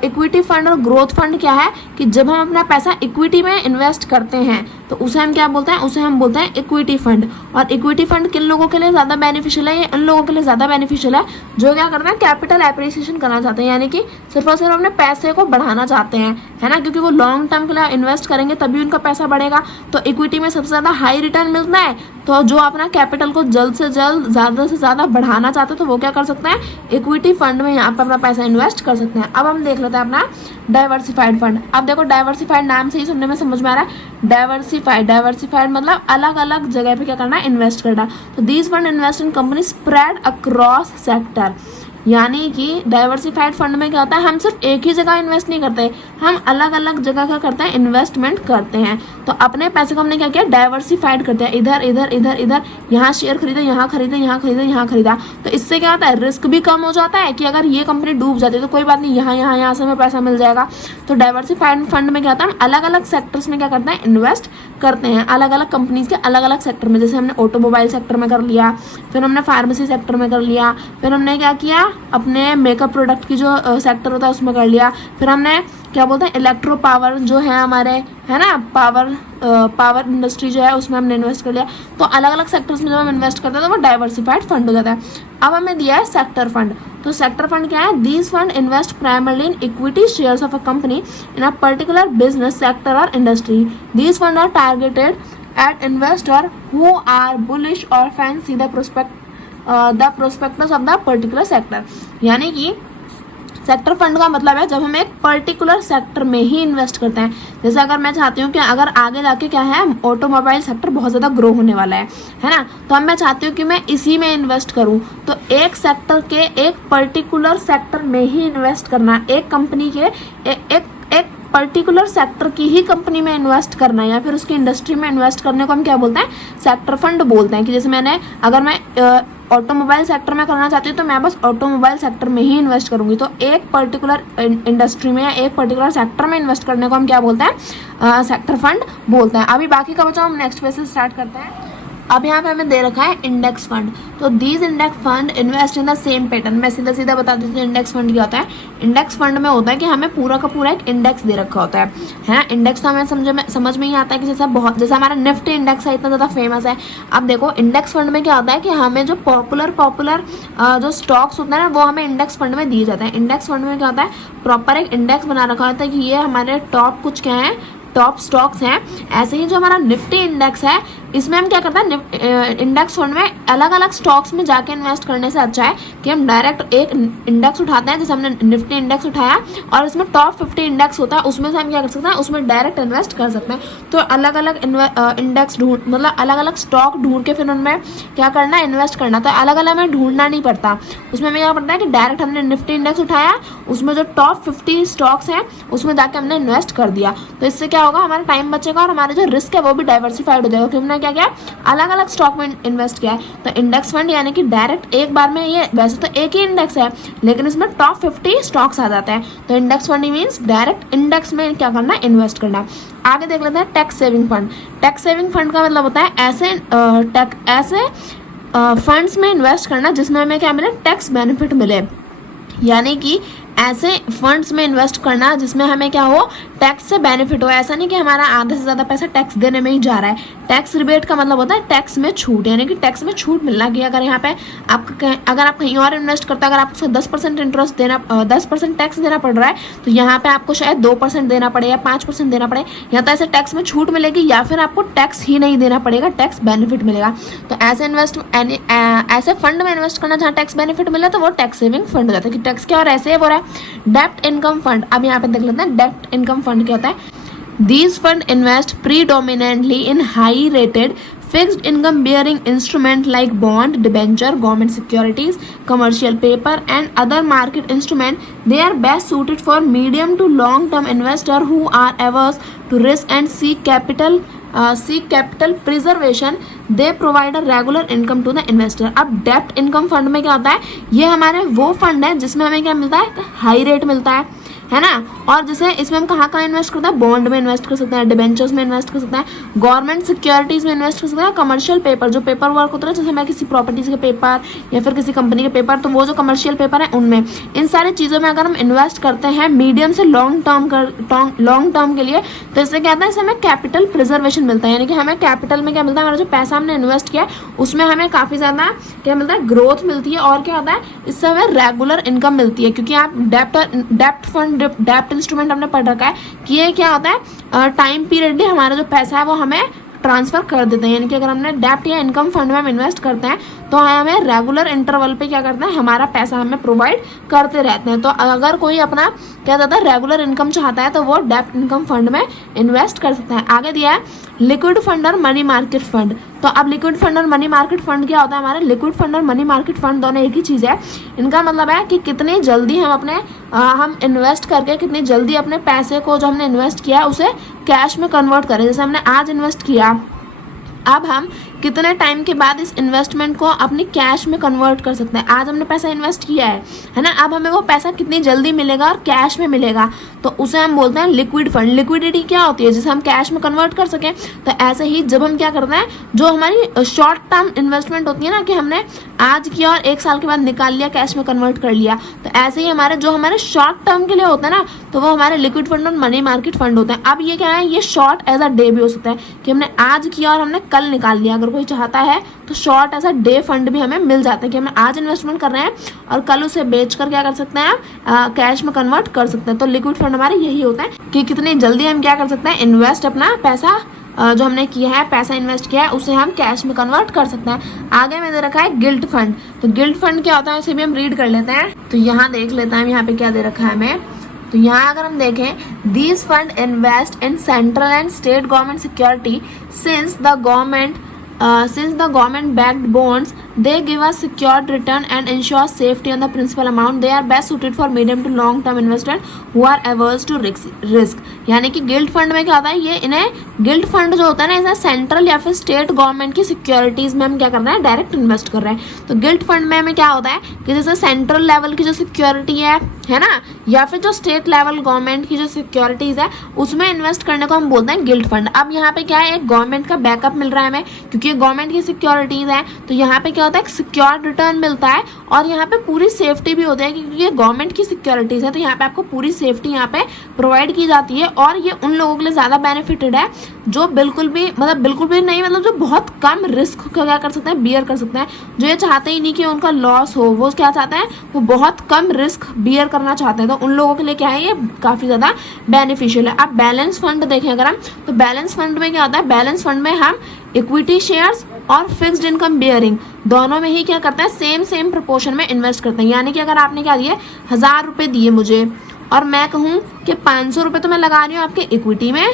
इक्विटी फंड और ग्रोथ फंड क्या है कि जब हम अपना पैसा इक्विटी में इन्वेस्ट करते हैं तो उसे हम क्या बोलते हैं, उसे हम बोलते हैं इक्विटी फंड। और इक्विटी फंड किन लोगों के लिए ज़्यादा बेनिफिशियल है, ये उन लोगों के लिए ज़्यादा बेनिफिशियल है जो क्या करते हैं, कैपिटल एप्रिसिएशन करना चाहते हैं, यानी कि सिर्फ और सिर्फ अपने पैसे को बढ़ाना चाहते हैं, है ना, क्योंकि वो लॉन्ग टर्म के लिए इन्वेस्ट करेंगे तभी उनका पैसा बढ़ेगा। तो इक्विटी में सबसे ज़्यादा हाई रिटर्न मिलता है, तो जो अपना कैपिटल को जल्द से जल्द ज़्यादा से ज़्यादा बढ़ाना चाहते हैं तो वो क्या कर सकते हैं, इक्विटी फंड में यहाँ पर अपना पैसा इन्वेस्ट कर सकते हैं। अब हम देख लेते हैं अपना डाइवर्सिफाइड फंड। अब देखो, डाइवर्सिफाइड नाम से ही सुनने में समझ में आ रहा है, डाइवर्सिफाइड मतलब अलग अलग जगह पे क्या करना है, इन्वेस्ट करना। तो these fund invest in company spread across sector, यानी कि डाइवर्सिफाइड फंड में क्या होता है, हम सिर्फ एक ही जगह इन्वेस्ट नहीं करते, हम अलग अलग जगह का करते हैं, इन्वेस्टमेंट करते हैं। तो अपने पैसे को हमने क्या किया, डाइवर्सिफाइड करते हैं, इधर इधर इधर इधर, यहाँ शेयर खरीदा, यहाँ खरीदा, यहाँ खरीदा, यहाँ खरीदा। तो इससे क्या होता है, रिस्क भी कम हो जाता है कि अगर ये कंपनी डूब जाती है तो कोई बात नहीं, यहाँ से हमें पैसा मिल जाएगा। तो डाइवर्सिफाइड फंड में क्या होता है, हम अलग अलग सेक्टर्स में क्या करते हैं, इन्वेस्ट करते हैं, अलग अलग कंपनीज के अलग अलग सेक्टर में। जैसे हमने ऑटोमोबाइल सेक्टर में कर लिया, फिर हमने फार्मेसी सेक्टर में कर लिया, फिर हमने क्या किया, अपने मेकअप प्रोडक्ट की जो सेक्टर होता है उसमें कर लिया, फिर हमने क्या बोलते हैं, इलेक्ट्रो पावर जो है हमारे, है ना, पावर इंडस्ट्री जो है उसमें हमने इन्वेस्ट कर लिया। तो अलग अलग सेक्टर्स में जब हम इन्वेस्ट करते हैं तो वो डाइवर्सिफाइड फंड हो जाता है। अब हमें दिया है सेक्टर फंड। तो सेक्टर फंड क्या है, these fund invest primarily in equity shares of a company in a particular business sector और industry. These fund are targeted at investor who are bullish और fancy the prospectus of the particular sector. यानी कि sector fund का मतलब है जब हम एक पर्टिकुलर सेक्टर में ही इन्वेस्ट करते हैं। जैसे अगर मैं चाहती हूँ कि अगर आगे जाके क्या है, ऑटोमोबाइल सेक्टर बहुत ज़्यादा ग्रो होने वाला है ना, तो अब मैं चाहती हूँ कि मैं इसी में इन्वेस्ट करूँ, तो एक सेक्टर के एक पर्टिकुलर सेक्टर में ही इन्वेस्ट करना, एक कंपनी के एक पर्टिकुलर सेक्टर की ही कंपनी में इन्वेस्ट करना है या फिर उसकी इंडस्ट्री में इन्वेस्ट करने को हम क्या बोलते हैं, सेक्टर फंड बोलते हैं। कि जैसे अगर मैं ऑटोमोबाइल सेक्टर में करना चाहती हूँ तो मैं बस ऑटोमोबाइल सेक्टर में ही इन्वेस्ट करूंगी। तो एक पर्टिकुलर इंडस्ट्री में या एक पर्टिकुलर सेक्टर में इन्वेस्ट करने को हम क्या बोलते हैं, सेक्टर फंड बोलते हैं। अभी बाकी का बचाओ हम नेक्स्ट पेज से स्टार्ट करते हैं। अब यहाँ पे हमें दे रखा है इंडेक्स फंड। तो these index fund invest in the same pattern. मैं सीधा सीधा बता देती हूँ इंडेक्स फंड क्या होता है। इंडेक्स फंड में होता है कि हमें पूरा का पूरा एक इंडेक्स दे रखा होता है। इंडेक्स तो हमें समझ में ही आता है कि जैसा हमारा निफ्टी इंडेक्स है इतना ज़्यादा फेमस है। अब देखो इंडेक्स फंड में क्या होता है कि हमें जो पॉपुलर जो स्टॉक्स होते हैं ना वो हमें इंडेक्स फंड में दिए जाते हैं। इंडेक्स फंड में क्या होता है, प्रॉपर एक इंडेक्स बना रखा होता है कि ये हमारे टॉप कुछ क्या है, टॉप स्टॉक्स हैं। ऐसे ही जो हमारा निफ्टी इंडेक्स है इसमें हम क्या करते हैं, इंडेक्स फंड में अलग अलग स्टॉक्स में जाके इन्वेस्ट करने से अच्छा है कि हम डायरेक्ट एक इंडेक्स उठाते हैं। जैसे हमने निफ्टी इंडेक्स उठाया और इसमें टॉप 50 इंडेक्स होता है, उसमें से हम क्या कर सकते हैं, उसमें डायरेक्ट इन्वेस्ट कर सकते हैं। तो अलग अलग इंडेक्स मतलब अलग अलग स्टॉक ढूंढ के फिर उनमें क्या करना है, इन्वेस्ट करना। तो अलग अलग में ढूंढना नहीं पड़ता, उसमें हमें क्या पड़ता है कि डायरेक्ट हमने निफ्टी इंडेक्स उठाया, उसमें जो टॉप 50 स्टॉक्स हैं उसमें जाके हमने इन्वेस्ट कर दिया। तो इससे क्या होगा, हमारा टाइम बचेगा और हमारा जो रिस्क है वो भी डाइवर्सिफाइड हो जाएगा क्योंकि हमने क्या किया, अलग अलग स्टॉक में इन्वेस्ट किया है। तो इंडेक्स फंड यानी कि डायरेक्ट एक बार में, ये वैसे तो एक ही इंडेक्स है लेकिन इसमें टॉप 50 स्टॉक्स आ जाते हैं। तो index fund means direct index में क्या करना है, इन्वेस्ट करना। आगे देख लेते हैं tax saving fund. Tax saving fund का मतलब होता है ऐसे फंड्स में इन्वेस्ट करना जिसमें हमें क्या मिले, टैक्स बेनिफिट मिले। यानी कि ऐसे फंड्स में इन्वेस्ट करना जिसमें हमें क्या हो, टैक्स से बेनिफिट हो। ऐसा नहीं कि हमारा आधे से ज़्यादा पैसा टैक्स देने में ही जा रहा है। टैक्स रिबेट का मतलब होता है टैक्स में छूट, यानी कि टैक्स में छूट मिलना। कि अगर यहाँ पे अगर आप कहीं और इन्वेस्ट करते हैं, अगर आपको 10% इंटरेस्ट देना, 10% टैक्स देना पड़ रहा है तो यहाँ पे आपको शायद 2% देना पड़े या 5% देना पड़े, या तो ऐसे टैक्स में छूट मिलेगी या फिर आपको टैक्स ही नहीं देना पड़ेगा, टैक्स बेनिफिट मिलेगा। तो ऐसे फंड में इन्वेस्ट करना जहाँ टैक्स बेनिफिट मिले तो वो टैक्स सेविंग फंड हो जाता है। कि टैक्स क्या और ऐसे है, वो रहा डेप्ट इनकम फंड। अब यहाँ पे देख लेते हैं डेप्ट इनकम फंड क्या होता है। These fund invest predominantly in high rated fixed income bearing instrument like bond, debenture, government securities, commercial paper and other market instrument. They are best suited for medium to long term investor who are averse to risk and seek capital preservation. They provide a regular income to the investor. अब डेप्ट income fund में क्या होता है, ये हमारे वो fund है जिसमें हमें क्या मिलता है, हाई रेट मिलता है ना। और जैसे इसमें हम कहाँ इन्वेस्ट करते हैं, बॉन्ड में इन्वेस्ट कर सकते हैं, डिबेंचर्स में इन्वेस्ट कर सकते हैं, गवर्नमेंट सिक्योरिटीज़ में इन्वेस्ट कर सकते हैं, कमर्शियल पेपर जो पेपर वर्क होता है, जैसे मैं किसी प्रॉपर्टीज़ के पेपर या फिर किसी कंपनी के पेपर, तो वो जो कमर्शियल पेपर है उनमें, इन सारी चीज़ों में अगर हम इन्वेस्ट करते हैं मीडियम से लॉन्ग टर्म के लिए, तो इससे क्या होता है, इससे हमें कैपिटल प्रिजर्वेशन मिलता है। यानी कि हमें कैपिटल में क्या मिलता है, हमारा जो पैसा हमने इन्वेस्ट किया उसमें हमें काफ़ी ज़्यादा क्या मिलता है, ग्रोथ मिलती है। और क्या होता है, इससे हमें रेगुलर इनकम मिलती है। क्योंकि आप डेप्ट इंस्ट्रूमेंट हमने पढ़ रखा है कि ये क्या होता है, टाइम पीरियडली हमारा जो पैसा है वो हमें ट्रांसफर कर देते हैं। यानी कि अगर हमने डेप्ट या इनकम फंड में हम इन्वेस्ट करते हैं तो हमें रेगुलर इंटरवल पे क्या करते हैं, हमारा पैसा हमें प्रोवाइड करते रहते हैं। तो अगर कोई अपना क्या कहता है रेगुलर इनकम चाहता है तो वो डेप्ट इनकम फंड में इन्वेस्ट कर सकता है। आगे दिया है लिक्विड फंड और मनी मार्केट फंड। तो अब लिक्विड फंड और मनी मार्केट फंड क्या होता है, हमारे लिक्विड फंड और मनी मार्केट फंड दोनों एक ही चीज़ है। इनका मतलब है कि कितनी जल्दी हम इन्वेस्ट करके कितनी जल्दी अपने पैसे को जो हमने इन्वेस्ट किया है उसे कैश में कन्वर्ट करें। जैसे हमने आज इन्वेस्ट किया, अब हम कितने टाइम के बाद इस इन्वेस्टमेंट को अपनी कैश में कन्वर्ट कर सकते हैं। आज हमने पैसा इन्वेस्ट किया है ना, अब हमें वो पैसा कितनी जल्दी मिलेगा और कैश में मिलेगा, तो उसे हम बोलते हैं लिक्विड फंड। लिक्विडिटी क्या होती है, जिसे हम कैश में कन्वर्ट कर सकें। तो ऐसे ही जब हम क्या करते हैं, जो हमारी शॉर्ट टर्म इन्वेस्टमेंट होती है ना, कि हमने आज किया और 1 साल के बाद निकाल लिया, कैश में कन्वर्ट कर लिया, तो ऐसे ही हमारे शॉर्ट टर्म के लिए होता है ना, तो वो हमारे लिक्विड फंड और मनी मार्केट फंड होते हैं। अब ये क्या है, ये शॉर्ट एज अ डे भी हो सकता है कि हमने आज किया और हमने कल निकाल लिया। अगर कोई चाहता है तो short as a day fund भी हमें मिल जाता है कि हमें आज इन्वेस्टमेंट कर रहे हैं और कल उसे बेचकर क्या कर सकते हैं, कैश में कन्वर्ट कर सकते हैं। तो लिक्विड फंड हमारे यही होता है कि कितनी जल्दी हम क्या कर सकते हैं, इन्वेस्ट अपना पैसा जो हमने किया है, पैसा इन्वेस्ट किया है, उसे हम कैश में कन्वर्ट कर सकते हैं। आगे में दे रखा है गिल्ट फंड। तो गिल्ट फंड क्या होता है, इसे भी हम रीड कर लेते हैं। तो यहाँ देख लेते हैं यहाँ पे क्या दे रखा है हमें। तो यहाँ अगर हम देखें, these fund invest in central and state government security since the government backed bonds they give a secured return and ensure safety on the principal amount. They are best suited for medium to long term investor who are averse to risk. यानी कि guild fund में क्या होता है, ये इन्हें guild fund जो होता है ना, इसे सेंट्रल या फिर स्टेट गवर्नमेंट की सिक्योरिटीज में हम क्या कर रहे हैं, डायरेक्ट इन्वेस्ट कर रहे हैं. तो गिल्ड फंड में हमें क्या होता है कि जैसे सेंट्रल लेवल की जो सिक्योरिटी है ना, या फिर जो स्टेट लेवल गवर्नमेंट की जो सिक्योरिटीज है उसमें इन्वेस्ट करने को हम बोलते हैं गिल्ड फंड. अब यहाँ पे क्या है, एक गवर्नमेंट का बैकअप मिल रहा है हमें, क्योंकि गवर्नमेंट की सिक्योरिटीज है, तो यहाँ पे क्या होता है, सिक्योर्ड रिटर्न मिलता है और यहाँ पे पूरी सेफ्टी भी होती है, क्योंकि ये गवर्नमेंट की सिक्योरिटीज है, तो यहाँ पे आपको पूरी सेफ्टी यहाँ पे प्रोवाइड की जाती है. और ये उन लोगों के लिए ज्यादा बेनिफिटेड है जो बिल्कुल भी नहीं, मतलब जो बहुत कम रिस्क क्या कर सकते हैं, बियर कर सकते हैं. जो ये चाहते ही नहीं कि उनका लॉस हो, वो क्या चाहते हैं, वो बहुत कम रिस्क बियर करना चाहते हैं. तो उन लोगों के लिए क्या है, ये काफी ज्यादा बेनिफिशियल है. अब बैलेंस फंड देखें अगर हम, तो बैलेंस फंड में क्या होता है, बैलेंस फंड में हम इक्विटी शेयर्स और फिक्स्ड इनकम बियरिंग दोनों में ही क्या करते हैं, सेम प्रोपोर्शन में इन्वेस्ट करते हैं. यानी कि अगर आपने क्या दिए, 1000 रुपये दिए मुझे और मैं कहूँ कि 500 रुपये तो मैं लगा रही हूँ आपके इक्विटी में,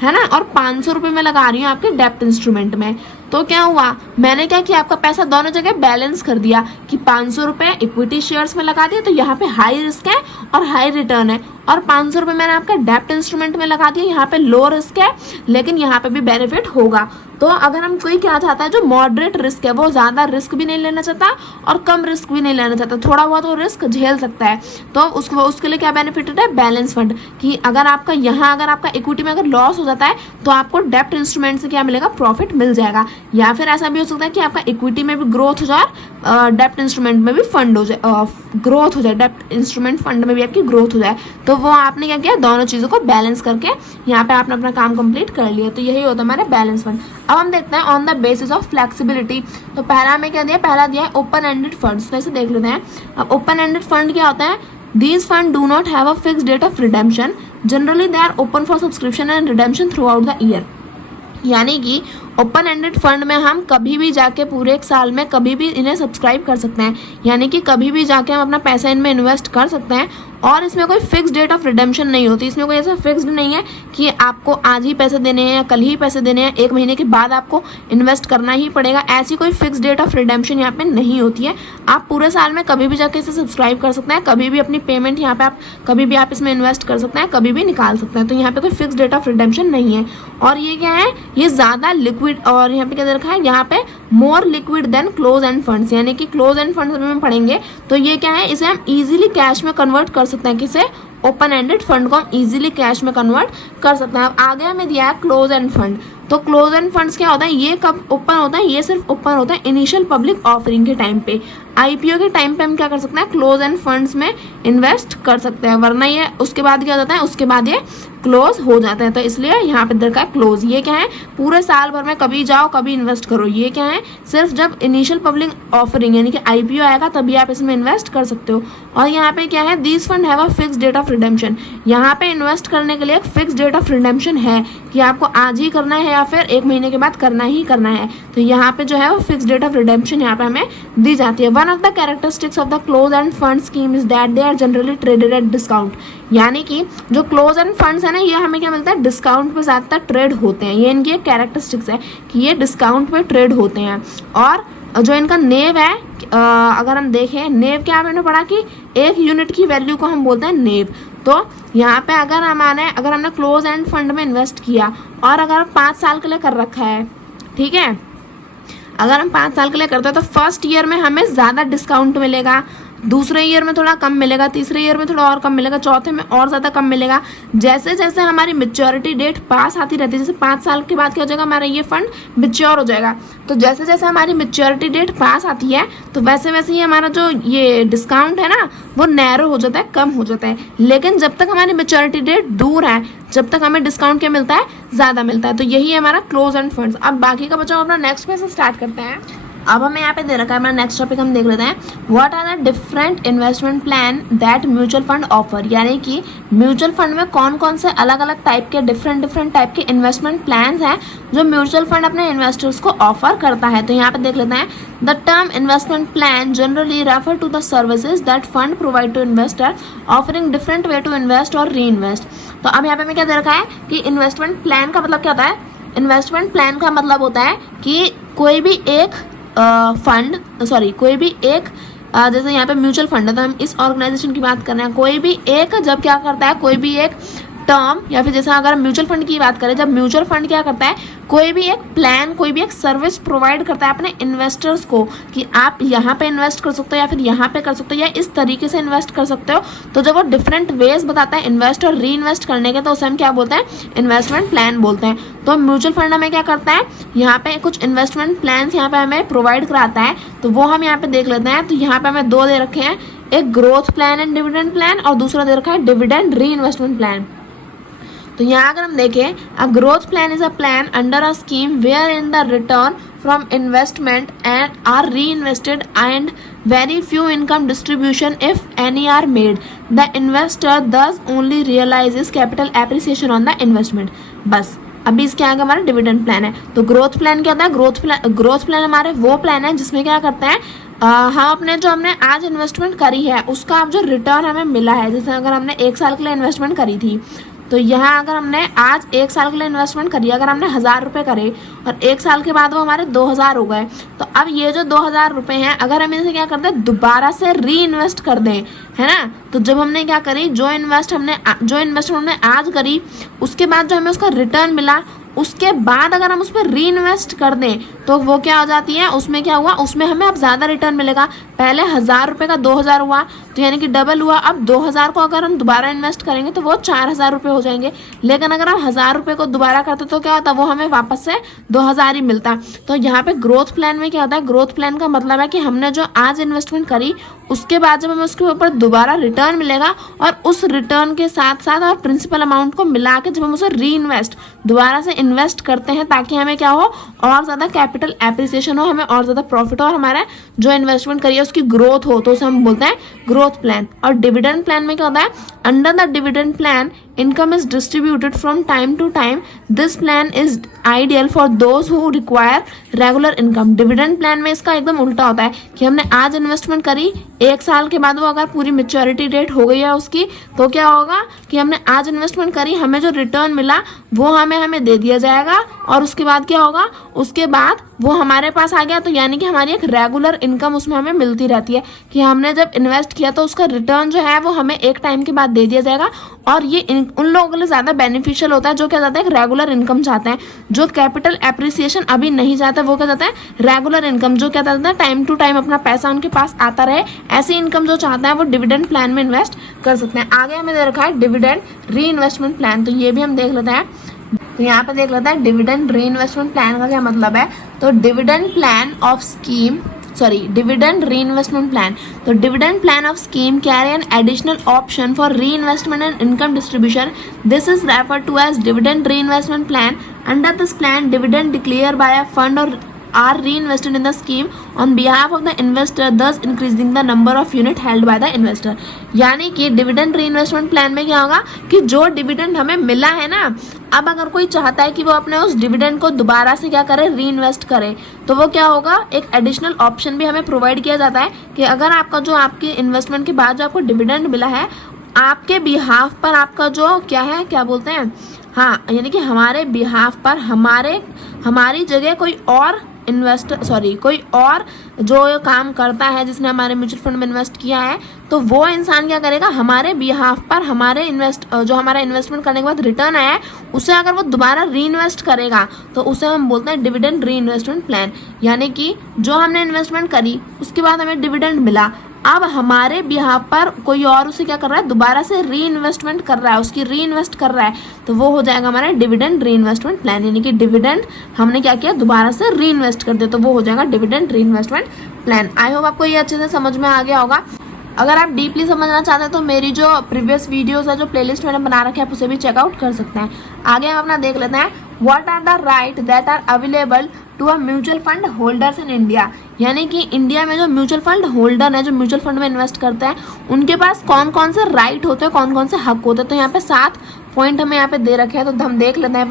है ना, और 500 रुपये मैं लगा रही हूँ आपके डेप्ट इंस्ट्रूमेंट में. तो क्या हुआ, मैंने क्या किया, आपका पैसा दोनों जगह बैलेंस कर दिया कि 500 रुपये इक्विटी शेयर्स में लगा दिया, तो यहाँ पे हाई रिस्क है और हाई रिटर्न है, और 500 रुपये मैंने आपका डेप्ट इंस्ट्रूमेंट में लगा दिया, यहाँ पे लो रिस्क है लेकिन यहाँ पे भी बेनिफिट होगा. तो अगर हम कोई क्या चाहता है, जो मॉडरेट रिस्क है, वो ज़्यादा रिस्क भी नहीं लेना चाहता और कम रिस्क भी नहीं लेना चाहता, थोड़ा बहुत वो रिस्क झेल सकता है, तो उसके लिए क्या बेनिफिटेड है, बैलेंस फंड. कि अगर आपका अगर आपका इक्विटी में अगर लॉस हो जाता है तो आपको डेप्ट इंस्ट्रूमेंट से क्या मिलेगा, प्रॉफिट मिल जाएगा. या फिर ऐसा भी हो सकता है कि आपका इक्विटी में भी ग्रोथ हो जाए और डेप्ट इंस्ट्रूमेंट में भी फंड हो जाए, ग्रोथ हो जाए, डेप्ट इंस्ट्रूमेंट फंड में भी आपकी ग्रोथ हो जाए. तो वो आपने क्या किया, दोनों चीज़ों को बैलेंस करके यहाँ पे आपने अपना काम कंप्लीट कर लिया. तो यही होता है हमारा बैलेंस फंड. अब हम देखते हैं on the basis of flexibility. तो पहला हमें क्या दिया, पहला दिया है ओपन एंडेड फंड्स. तो ऐसे देख लेते हैं. अब ओपन एंडेड फंड क्या होता है, these fund do not have a fixed date of redemption, generally they are open for subscription and redemption throughout the year. यानी कि ओपन एंडेड फंड में हम कभी भी जाके पूरे एक साल में कभी भी इन्हें सब्सक्राइब कर सकते हैं, यानी कि कभी भी जाके हम अपना पैसा इनमें इन्वेस्ट कर सकते हैं और इसमें कोई फिक्स डेट ऑफ रिडेम्पशन नहीं होती. इसमें कोई ऐसा फिक्स्ड नहीं है कि आपको आज ही पैसे देने हैं या कल ही पैसे देने हैं, 1 महीने के बाद आपको इन्वेस्ट करना ही पड़ेगा. ऐसी कोई फिक्स डेट ऑफ रिडेम्पशन यहाँ पे नहीं होती है. आप पूरे साल में कभी भी जाके इसे सब्सक्राइब कर सकते हैं, कभी भी अपनी पेमेंट यहाँ पे आप कभी भी आप इसमें इन्वेस्ट कर सकते हैं, कभी भी निकाल सकते हैं. तो यहाँ पे कोई फिक्स डेट ऑफ रिडेम्पशन नहीं है. और ये क्या है, ये ज़्यादा लिक्विड, और यहाँ पे क्या दे रखा है, यहाँ पे more liquid than close end funds. यानी कि क्लोज एंड फंड्स में पढ़ेंगे तो ये क्या है, इसे हम इजीली कैश में कन्वर्ट कर सकते हैं. किसे, ओपन एंडेड फंड को हम इजीली कैश में कन्वर्ट कर सकते हैं. अब आगे हमें दिया है क्लोज एंड फंड. तो क्लोज एंड फंड्स क्या होता है, ये कब ओपन होता है, ये सिर्फ ओपन होता है इनिशियल पब्लिक ऑफरिंग के टाइम पे. आईपीओ के टाइम पे हम क्या कर सकते हैं, क्लोज एंड फंड्स में इन्वेस्ट कर सकते हैं, वरना ये उसके बाद क्या हो जाता है, उसके बाद ये क्लोज हो जाता है. तो इसलिए यहाँ पे दरकार क्लोज. ये क्या है, पूरे साल भर में कभी जाओ कभी इन्वेस्ट करो. ये क्या है, सिर्फ जब इनिशियल पब्लिक ऑफरिंग यानी कि आईपीओ आएगा तभी आप इसमें इन्वेस्ट कर सकते हो. और यहाँ पे क्या है, these fund have a fix date of redemption. यहाँ पे इन्वेस्ट करने के लिए एक फिक्स डेट ऑफ रिडेम्पशन है कि आपको आज ही करना है या फिर 1 महीने के बाद करना ही करना है. तो यहाँ पे जो है वो फिक्स डेट ऑफ रिडेम्पशन यहाँ पे हमें दी जाती है. One of the characteristics of the close end fund scheme is that they are generally traded at discount. यानी कि जो क्लोज एंड फंड्स है ना, ये हमें क्या मिलता है, डिस्काउंट पे ज़्यादातर ट्रेड होते हैं. ये इनकी एक कैरेक्टरिस्टिक्स है कि ये डिस्काउंट पे ट्रेड होते हैं. और जो इनका नेव है, अगर हम देखें नेव क्या मैंने पढ़ा कि 1 यूनिट की वैल्यू को हम बोलते हैं नेव. तो यहाँ पे अगर हमने क्लोज एंड फंड में इन्वेस्ट किया और अगर 5 साल के लिए कर रखा है, ठीक है, अगर हम 5 साल के लिए करते हैं तो फर्स्ट ईयर में हमें ज़्यादा डिस्काउंट मिलेगा, दूसरे ईयर में थोड़ा कम मिलेगा, तीसरे ईयर में थोड़ा और कम मिलेगा, चौथे में और ज़्यादा कम मिलेगा. जैसे जैसे हमारी मैच्योरिटी डेट पास आती रहती है, जैसे 5 साल के बाद क्या हो जाएगा, हमारा ये फंड मैच्योर हो जाएगा. तो जैसे जैसे हमारी मैच्योरिटी डेट पास आती है तो वैसे वैसे ही हमारा जो ये डिस्काउंट है ना वो नैरो हो जाता है, कम हो जाता है. लेकिन जब तक हमारी मैच्योरिटी डेट दूर है, जब तक हमें डिस्काउंट क्या मिलता है, ज़्यादा मिलता है. तो यही है हमारा क्लोज एंड फंड्स. अब बाकी का बच्चों अपना नेक्स्ट पे से स्टार्ट करते हैं. अब हमें यहाँ पे दे रखा है हमारा नेक्स्ट टॉपिक, हम देख लेते हैं what are the different investment plan that mutual fund offer. यानी कि म्यूचुअल फंड में कौन कौन से अलग अलग टाइप के डिफरेंट टाइप के इन्वेस्टमेंट प्लान्स हैं जो म्यूचुअल फंड अपने इन्वेस्टर्स को ऑफर करता है. तो यहाँ पे देख लेते हैं. The term investment plan generally refer to the services that fund provide to investor offering different way to invest और री इन्वेस्ट. तो अब यहाँ पे हमें क्या दे रखा है कि इन्वेस्टमेंट प्लान का मतलब क्या होता है. इन्वेस्टमेंट प्लान का मतलब होता है कि कोई भी एक फंड कोई भी एक जैसे यहाँ पे म्यूचुअल फंड है तो हम इस ऑर्गेनाइजेशन की बात कर रहे हैं। कोई भी एक जब क्या करता है, कोई भी एक टर्म या फिर जैसे अगर म्यूचुअल फंड की बात करें, जब म्यूचुअल फंड क्या करता है, कोई भी एक प्लान, कोई भी एक सर्विस प्रोवाइड करता है अपने इन्वेस्टर्स को कि आप यहाँ पे इन्वेस्ट कर सकते हो या फिर यहाँ पे कर सकते हो या इस तरीके से इन्वेस्ट कर सकते हो। तो जब वो डिफरेंट वेज बताता है इन्वेस्ट और री इन्वेस्ट करने के, तो उसे हम क्या बोलते हैं, इन्वेस्टमेंट प्लान बोलते हैं। तो म्यूचुअल फंड हमें क्या करता है, यहाँ पे कुछ इन्वेस्टमेंट प्लान यहाँ पे हमें प्रोवाइड कराता है, तो वो हम यहाँ पे देख लेते हैं। तो यहाँ पे हमें दो दे रखे हैं, एक growth plan and dividend plan और दूसरा दे रखा है डिविडेंड री इन्वेस्टमेंट प्लान। तो यहाँ अगर हम देखें, a growth plan is a plan under a scheme where in the return from investment and are reinvested and very few income distribution if any are made, the investor thus only realises capital appreciation on the investment. बस अभी इसके आगे हमारा dividend plan है। तो growth plan क्या होता है, ग्रोथ प्लान हमारे वो प्लान है जिसमें क्या करते हैं, हम हमने आज इन्वेस्टमेंट करी है उसका अब जो रिटर्न हमें मिला है, जैसे अगर हमने 1 साल के लिए इन्वेस्टमेंट करी थी, तो यहाँ अगर हमने आज 1 साल के लिए इन्वेस्टमेंट करी, अगर हमने 1000 रुपये करे और 1 साल के बाद वो हमारे 2000 हो गए, तो अब ये जो 2000 रुपये हैं अगर हम इसे क्या करते हैं, दोबारा से री इन्वेस्ट कर दें, है ना। तो जब हमने क्या करी, जो इन्वेस्टमेंट हमने आज करी उसके बाद जो हमें उसका रिटर्न मिला, उसके बाद अगर हम उस पर री इन्वेस्ट कर दें तो वो क्या हो जाती है, उसमें क्या हुआ, उसमें हमें अब ज़्यादा रिटर्न मिलेगा। पहले 1000 रुपये का 2000 हुआ, तो यानी कि डबल हुआ। अब 2000 को अगर हम दोबारा इन्वेस्ट करेंगे तो वो 4000 रुपये हो जाएंगे। लेकिन अगर हम 1000 रुपये को दोबारा करते तो क्या होता, वो हमें वापस से 2000 ही मिलता। तो यहाँ पे ग्रोथ प्लान में क्या होता है, ग्रोथ प्लान का मतलब है कि हमने जो आज इन्वेस्टमेंट करी उसके बाद जब हमें उसके ऊपर दोबारा रिटर्न मिलेगा और उस रिटर्न के साथ साथ और प्रिंसिपल अमाउंट को मिला के जब हम उसे री इन्वेस्ट दोबारा से इन्वेस्ट करते हैं ताकि हमें क्या हो, और ज़्यादा कैपिटल एप्रिसिएशन हो, हमें और ज़्यादा प्रॉफिट हो और हमारा जो इन्वेस्टमेंट करिए उसकी ग्रोथ हो, तो उसे हम बोलते हैं ग्रोथ प्लान। और डिविडेंड प्लान में क्या होता है, under the dividend plan income is distributed from time to time. This plan is ideal for those who require regular income. Dividend plan में इसका एकदम उल्टा होता है कि हमने आज इन्वेस्टमेंट करी, 1 साल के बाद वो अगर पूरी मैच्योरिटी डेट हो गई है उसकी, तो क्या होगा कि हमने आज इन्वेस्टमेंट करी, हमें जो रिटर्न मिला वो हमें दे दिया जाएगा और उसके बाद क्या होगा, उसके बाद वो हमारे पास आ गया। तो यानी कि हमारी एक रेगुलर इनकम उसमें हमें मिलती रहती है कि हमने जब इन्वेस्ट किया तो उसका रिटर्न जो है वो हमें एक टाइम के बाद दे दिया जाएगा। और ये उन लोगों के लिए ज़्यादा बेनिफिशियल होता है जो क्या चाहते हैं, रेगुलर इनकम चाहते हैं। जो कैपिटल एप्रिसिएशन अभी नहीं चाहते वो क्या चाहते हैं, रेगुलर इनकम, जो क्या चाहते हैं टाइम टू टाइम अपना पैसा उनके पास आता रहे, ऐसी इनकम जो चाहते हैं वो डिविडेंड प्लान में इन्वेस्ट कर सकते हैं। आगे हमें दे रखा है डिविडेंड री इन्वेस्टमेंट प्लान, तो ये भी हम देख लेते हैं। तो यहाँ पे देख लेते हैं डिविडेंड री इन्वेस्टमेंट प्लान का क्या मतलब है। तो dividend plan of scheme dividend reinvestment plan. So dividend plan of scheme carry an additional option for reinvestment and income distribution. This is referred to as dividend reinvestment plan. Under this plan, dividend declared by a fund or are reinvested in the scheme on behalf of the investor, thus increasing the number of unit held by the investor. यानी कि dividend reinvestment plan में क्या होगा कि जो dividend हमें मिला है ना, अब अगर कोई चाहता है कि वो अपने उस डिविडेंड को दोबारा से क्या करे, री इन्वेस्ट करे, तो वो क्या होगा, एक एडिशनल ऑप्शन भी हमें प्रोवाइड किया जाता है कि अगर आपका जो आपकी इन्वेस्टमेंट के बाद जो आपको डिविडेंड मिला है, आपके बिहाफ पर आपका जो क्या है, क्या बोलते हैं, हाँ, यानी कि हमारे बिहाफ पर हमारी जगह कोई और कोई और जो काम करता है जिसने हमारे म्यूचुअल फंड में इन्वेस्ट किया है, तो वो इंसान क्या करेगा, हमारे बिहाफ पर हमारे जो हमारा इन्वेस्टमेंट करने के बाद रिटर्न आया है उसे अगर वो दोबारा री इन्वेस्ट करेगा तो उसे हम बोलते हैं डिविडेंड री इन्वेस्टमेंट प्लान। यानी कि जो हमने इन्वेस्टमेंट करी उसके बाद हमें डिविडेंड मिला, अब हमारे बिहाफ पर कोई और उसे क्या कर रहा है, दोबारा से री इन्वेस्टमेंट कर रहा है, उसकी री इन्वेस्ट कर रहा है, तो वो हो जाएगा हमारा डिविडेंड री इन्वेस्टमेंट प्लान। यानी कि डिविडेंड हमने क्या किया, दोबारा से री इन्वेस्ट कर दिया, तो वो हो जाएगा डिविडेंड री इन्वेस्टमेंट प्लान। आई होप आपको ये अच्छे से समझ में आ गया होगा। अगर आप डीपली समझना चाहते हैं तो मेरी जो प्रीवियस वीडियोस है, जो प्लेलिस्ट मैंने बना रखे हैं, आप उसे भी चेकआउट कर सकते हैं। आगे हम अपना देख लेते हैं, what are the right that are available to a mutual fund holders in India. यानी कि इंडिया में जो म्यूचुअल फंड होल्डर है, जो म्यूचुअल फंड में इन्वेस्ट करते हैं, उनके पास कौन कौन से राइट होते हैं, कौन कौन से हक होते हैं। तो यहाँ पे 7 पॉइंट हमें यहाँ पे दे रखे हैं, तो हम देख लेते हैं।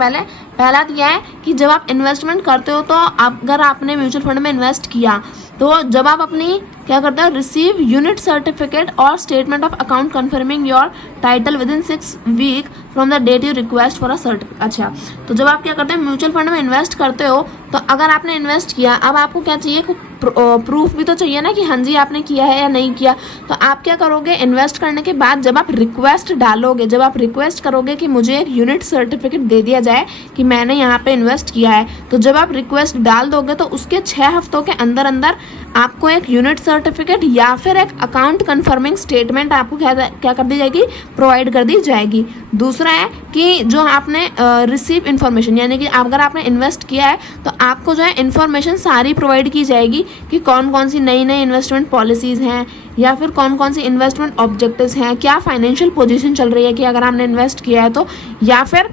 पहला तो यह है कि जब आप इन्वेस्टमेंट करते हो, तो अगर आपने म्यूचुअल फंड में इन्वेस्ट किया, तो जब आप अपनी क्या करते हो, रिसीव यूनिट सर्टिफिकेट और statement of account confirming your title within 6 week from the date you request for a certificate. अच्छा, तो जब आप क्या करते हैं, म्यूचुअल फंड में इन्वेस्ट करते हो, तो अगर आपने इन्वेस्ट किया, अब आपको क्या चाहिए, प्रूफ भी तो चाहिए ना कि हाँ जी आपने किया है या नहीं किया। तो आप क्या करोगे, इन्वेस्ट करने के बाद जब आप रिक्वेस्ट डालोगे, जब आप रिक्वेस्ट करोगे कि मुझे एक यूनिट सर्टिफिकेट दे दिया जाए कि मैंने यहाँ पे इन्वेस्ट किया है, तो जब आप रिक्वेस्ट डाल दोगे तो उसके 6 हफ्तों के अंदर अंदर आपको एक यूनिट सर्टिफिकेट या फिर एक अकाउंट कन्फर्मिंग स्टेटमेंट आपको क्या कर दी जाएगी, प्रोवाइड कर दी जाएगी। दूसरा है कि जो आपने रिसीव इन्फॉर्मेशन, यानी कि अगर आपने इन्वेस्ट किया है तो आपको जो है इन्फॉर्मेशन सारी प्रोवाइड की जाएगी कि कौन कौन सी नई नई इन्वेस्टमेंट पॉलिसीज़ हैं या फिर कौन कौन सी इन्वेस्टमेंट ऑब्जेक्टिव्स हैं, क्या फाइनेंशियल पोजीशन चल रही है कि अगर आपने इन्वेस्ट किया है तो, या फिर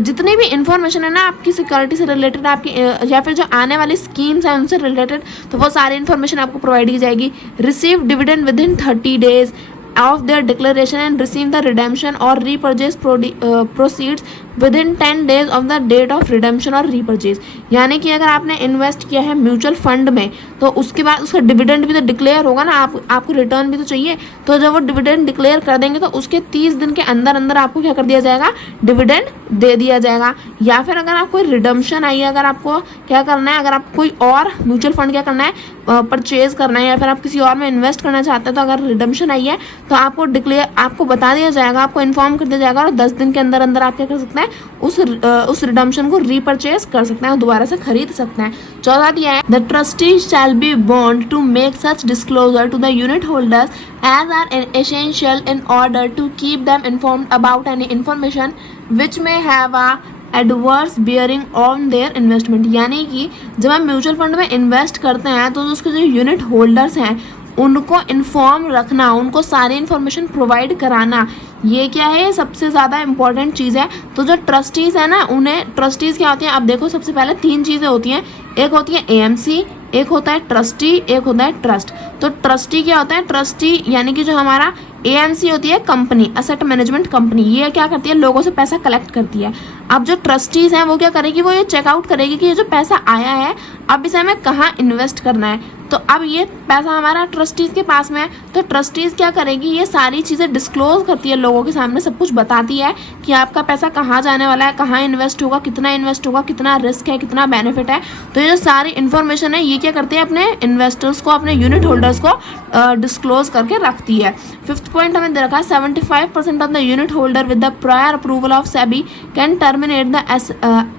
जितनी भी इन्फॉर्मेशन है ना आपकी सिक्योरिटी से रिलेटेड, आपकी या फिर जो आने वाली स्कीम्स हैं उनसे रिलेटेड, तो वो सारी इन्फॉर्मेशन आपको प्रोवाइड की जाएगी। Receive dividend with in 30 days of their declaration and receive the redemption or repurchase proceeds within 10 days of the date of redemption or repurchase। यानी कि अगर आपने इन्वेस्ट किया है म्यूचुअल फंड में तो उसके बाद उसका डिविडेंड भी तो डिक्लेयर होगा ना, आपको रिटर्न भी तो चाहिए। तो जब वो डिविडेंड डिक्लेयर कर देंगे तो उसके 30 दिन के अंदर अंदर आपको क्या कर दिया जाएगा, डिविडेंड दे दिया जाएगा। या फिर अगर आपको रिडम्पशन आई है, अगर आपको क्या करना है, अगर आपको कोई और म्यूचुअल फंड क्या करना है, परचेज करना है या फिर आप किसी और में इन्वेस्ट करना चाहते हैं, तो अगर रिडम्पशन आई है तो आपको बता दिया जाएगा, आपको इन्फॉर्म कर दिया जाएगा और 10 दिन के अंदर अंदर आप क्या कर सकते हैं, उस रिडम्पशन को रीपरचेज कर सकते हैं और दोबारा से खरीद सकते हैं। चौथा दिया है, the trustee shall be bound to make such disclosure to the unit holders as are essential in order to keep them informed about any information which may have a adverse bearing on their investment. यानी कि जब हम mutual fund में invest करते हैं तो उसके जो यूनिट होल्डर्स हैं उनको इन्फॉर्म रखना, उनको सारी इन्फॉर्मेशन प्रोवाइड कराना, ये क्या है, सबसे ज़्यादा इंपॉर्टेंट चीज़ है। तो जो ट्रस्टीज़ है ना, उन्हें ट्रस्टीज़ क्या होती हैं, अब देखो सबसे पहले 3 चीज़ें होती हैं, एक होती है AMC, एक होता है ट्रस्टी, एक होता है ट्रस्ट। तो ट्रस्टी क्या होता है, ट्रस्टी यानी कि जो हमारा AMC होती है कंपनी, असेट मैनेजमेंट कंपनी, ये क्या करती है, लोगों से पैसा कलेक्ट करती है। अब जो ट्रस्टीज हैं वो क्या करेगी, वो ये चेकआउट करेगी कि ये जो पैसा आया है अब इसे हमें कहाँ इन्वेस्ट करना है। तो अब ये पैसा हमारा ट्रस्टीज के पास में है, तो ट्रस्टीज क्या करेगी, ये सारी चीज़ें डिस्क्लोज करती है, लोगों के सामने सब कुछ बताती है कि आपका पैसा कहाँ जाने वाला है, कहाँ इन्वेस्ट होगा, कितना इन्वेस्ट होगा, कितना रिस्क है, कितना बेनिफिट है। तो ये जो सारी इन्फॉर्मेशन है ये क्या करती है, अपने इन्वेस्टर्स को, अपने यूनिट होल्डर्स को डिस्क्लोज करके रखती है। 5th पॉइंट हमें दे रखा है, 75% of the unit holder with the prior approval of SEBI can terminate the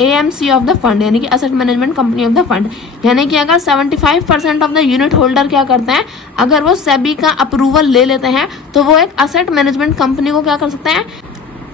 AMC of the fund, यानी कि asset management company of the fund. यानी कि अगर 75% ऑफ द यूनिट होल्डर क्या करते हैं, अगर वो सेबी का अप्रूवल ले लेते हैं तो वो एक असेट मैनेजमेंट कंपनी को क्या कर सकते हैं,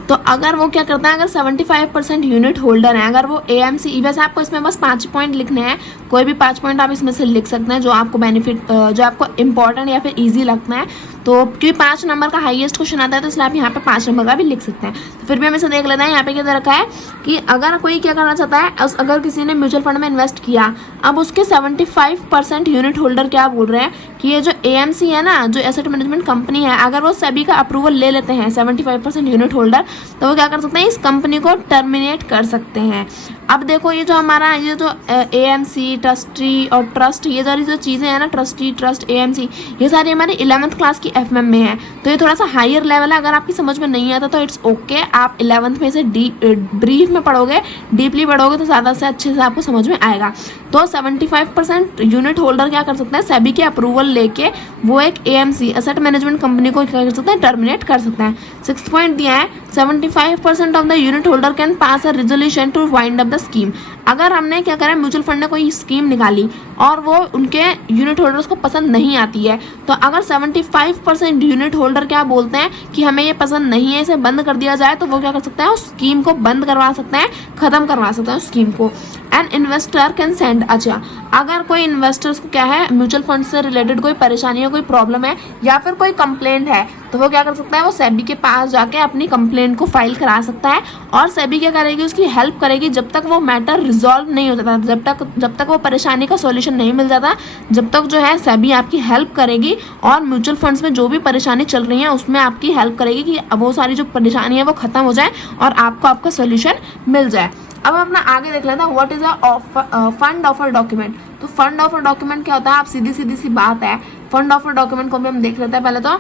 तो अगर वो क्या करता है, अगर 75% यूनिट होल्डर है, अगर वो AMC, वैसे आपको इसमें बस 5 पॉइंट लिखने हैं, कोई भी 5 पॉइंट आप इसमें से लिख सकते हैं जो आपको बेनिफिट, जो आपको इंपॉर्टेंट या फिर ईजी लगता है। तो क्योंकि 5 नंबर का हाईएस्ट क्वेश्चन आता है तो इसलिए आप यहाँ पे 5 नंबर का भी लिख सकते हैं। तो फिर भी हम इसे देख लेते हैं, यहाँ पे क्या दे रखा है कि अगर कोई क्या करना चाहता है, अगर किसी ने म्यूचुअल फंड में इन्वेस्ट किया, अब उसके 75% यूनिट होल्डर क्या बोल रहे हैं कि ये जो AMC है ना, जो एसेट मैनेजमेंट कंपनी है, अगर वो सेबी का अप्रूवल ले लेते हैं 75% यूनिट होल्डर, तो वो क्या कर सकते हैं, इस कंपनी को टर्मिनेट कर सकते हैं। अब देखो ये जो हमारा ये जो AMC, ट्रस्टी और ट्रस्ट, ये सारी जो चीज़ें हैं ना, ट्रस्टी, ट्रस्ट, AMC, ये सारी हमारी 11th क्लास की FMM में है। तो ये थोड़ा सा हायर लेवल है, अगर आपकी समझ में नहीं आता तो इट्स ओके, आप 11th में से ब्रीफ में पढ़ोगे, डीपली पढ़ोगे तो ज़्यादा से अच्छे से आपको समझ में आएगा। तो 75% यूनिट होल्डर क्या कर सकते हैं, सेबी के अप्रूवल लेके वो एक AMC, असेट मैनेजमेंट कंपनी को क्या कर सकते हैं, टर्मिनेट कर सकते हैं। 6th पॉइंट दिया है, 75% of the unit holder can pass a resolution to wind up the scheme. अगर हमने क्या करा, म्यूचुअल फंड ने कोई स्कीम निकाली और वो उनके यूनिट होल्डर्स को पसंद नहीं आती है, तो अगर 75% यूनिट होल्डर क्या बोलते हैं कि हमें ये पसंद नहीं है, इसे बंद कर दिया जाए, तो वो क्या कर सकते हैं, उस स्कीम को बंद करवा सकते हैं, ख़त्म करवा सकते हैं उस स्कीम को। एन इन्वेस्टर कैन सेंड, अच्छा अगर कोई इन्वेस्टर्स को क्या है, म्यूचुअल फंड से रिलेटेड कोई परेशानी है, कोई प्रॉब्लम है या फिर कोई कंप्लेंट है, तो वो क्या कर सकता है, वो सेबी के पास जाके अपनी कंप्लेंट को फाइल करा सकता है और सेबी क्या करेगी, उसकी हेल्प करेगी जब तक वो मैटर रिजॉल्व नहीं हो जाता, जब तक वो परेशानी का सॉल्यूशन नहीं मिल जाता, जब तक जो है सेबी आपकी हेल्प करेगी और म्यूचुअल फंड्स में जो भी परेशानी चल रही है उसमें आपकी हेल्प करेगी कि वो सारी जो परेशानी है वो खत्म हो जाए और आपको आपका सोल्यूशन मिल जाए। अब हम अपना आगे देख लेते हैं, what is a fund offer document. तो फंड ऑफर डॉक्यूमेंट क्या होता है, आप सीधी सी बात है, फंड ऑफर डॉक्यूमेंट को भी हम देख लेते हैं। पहले तो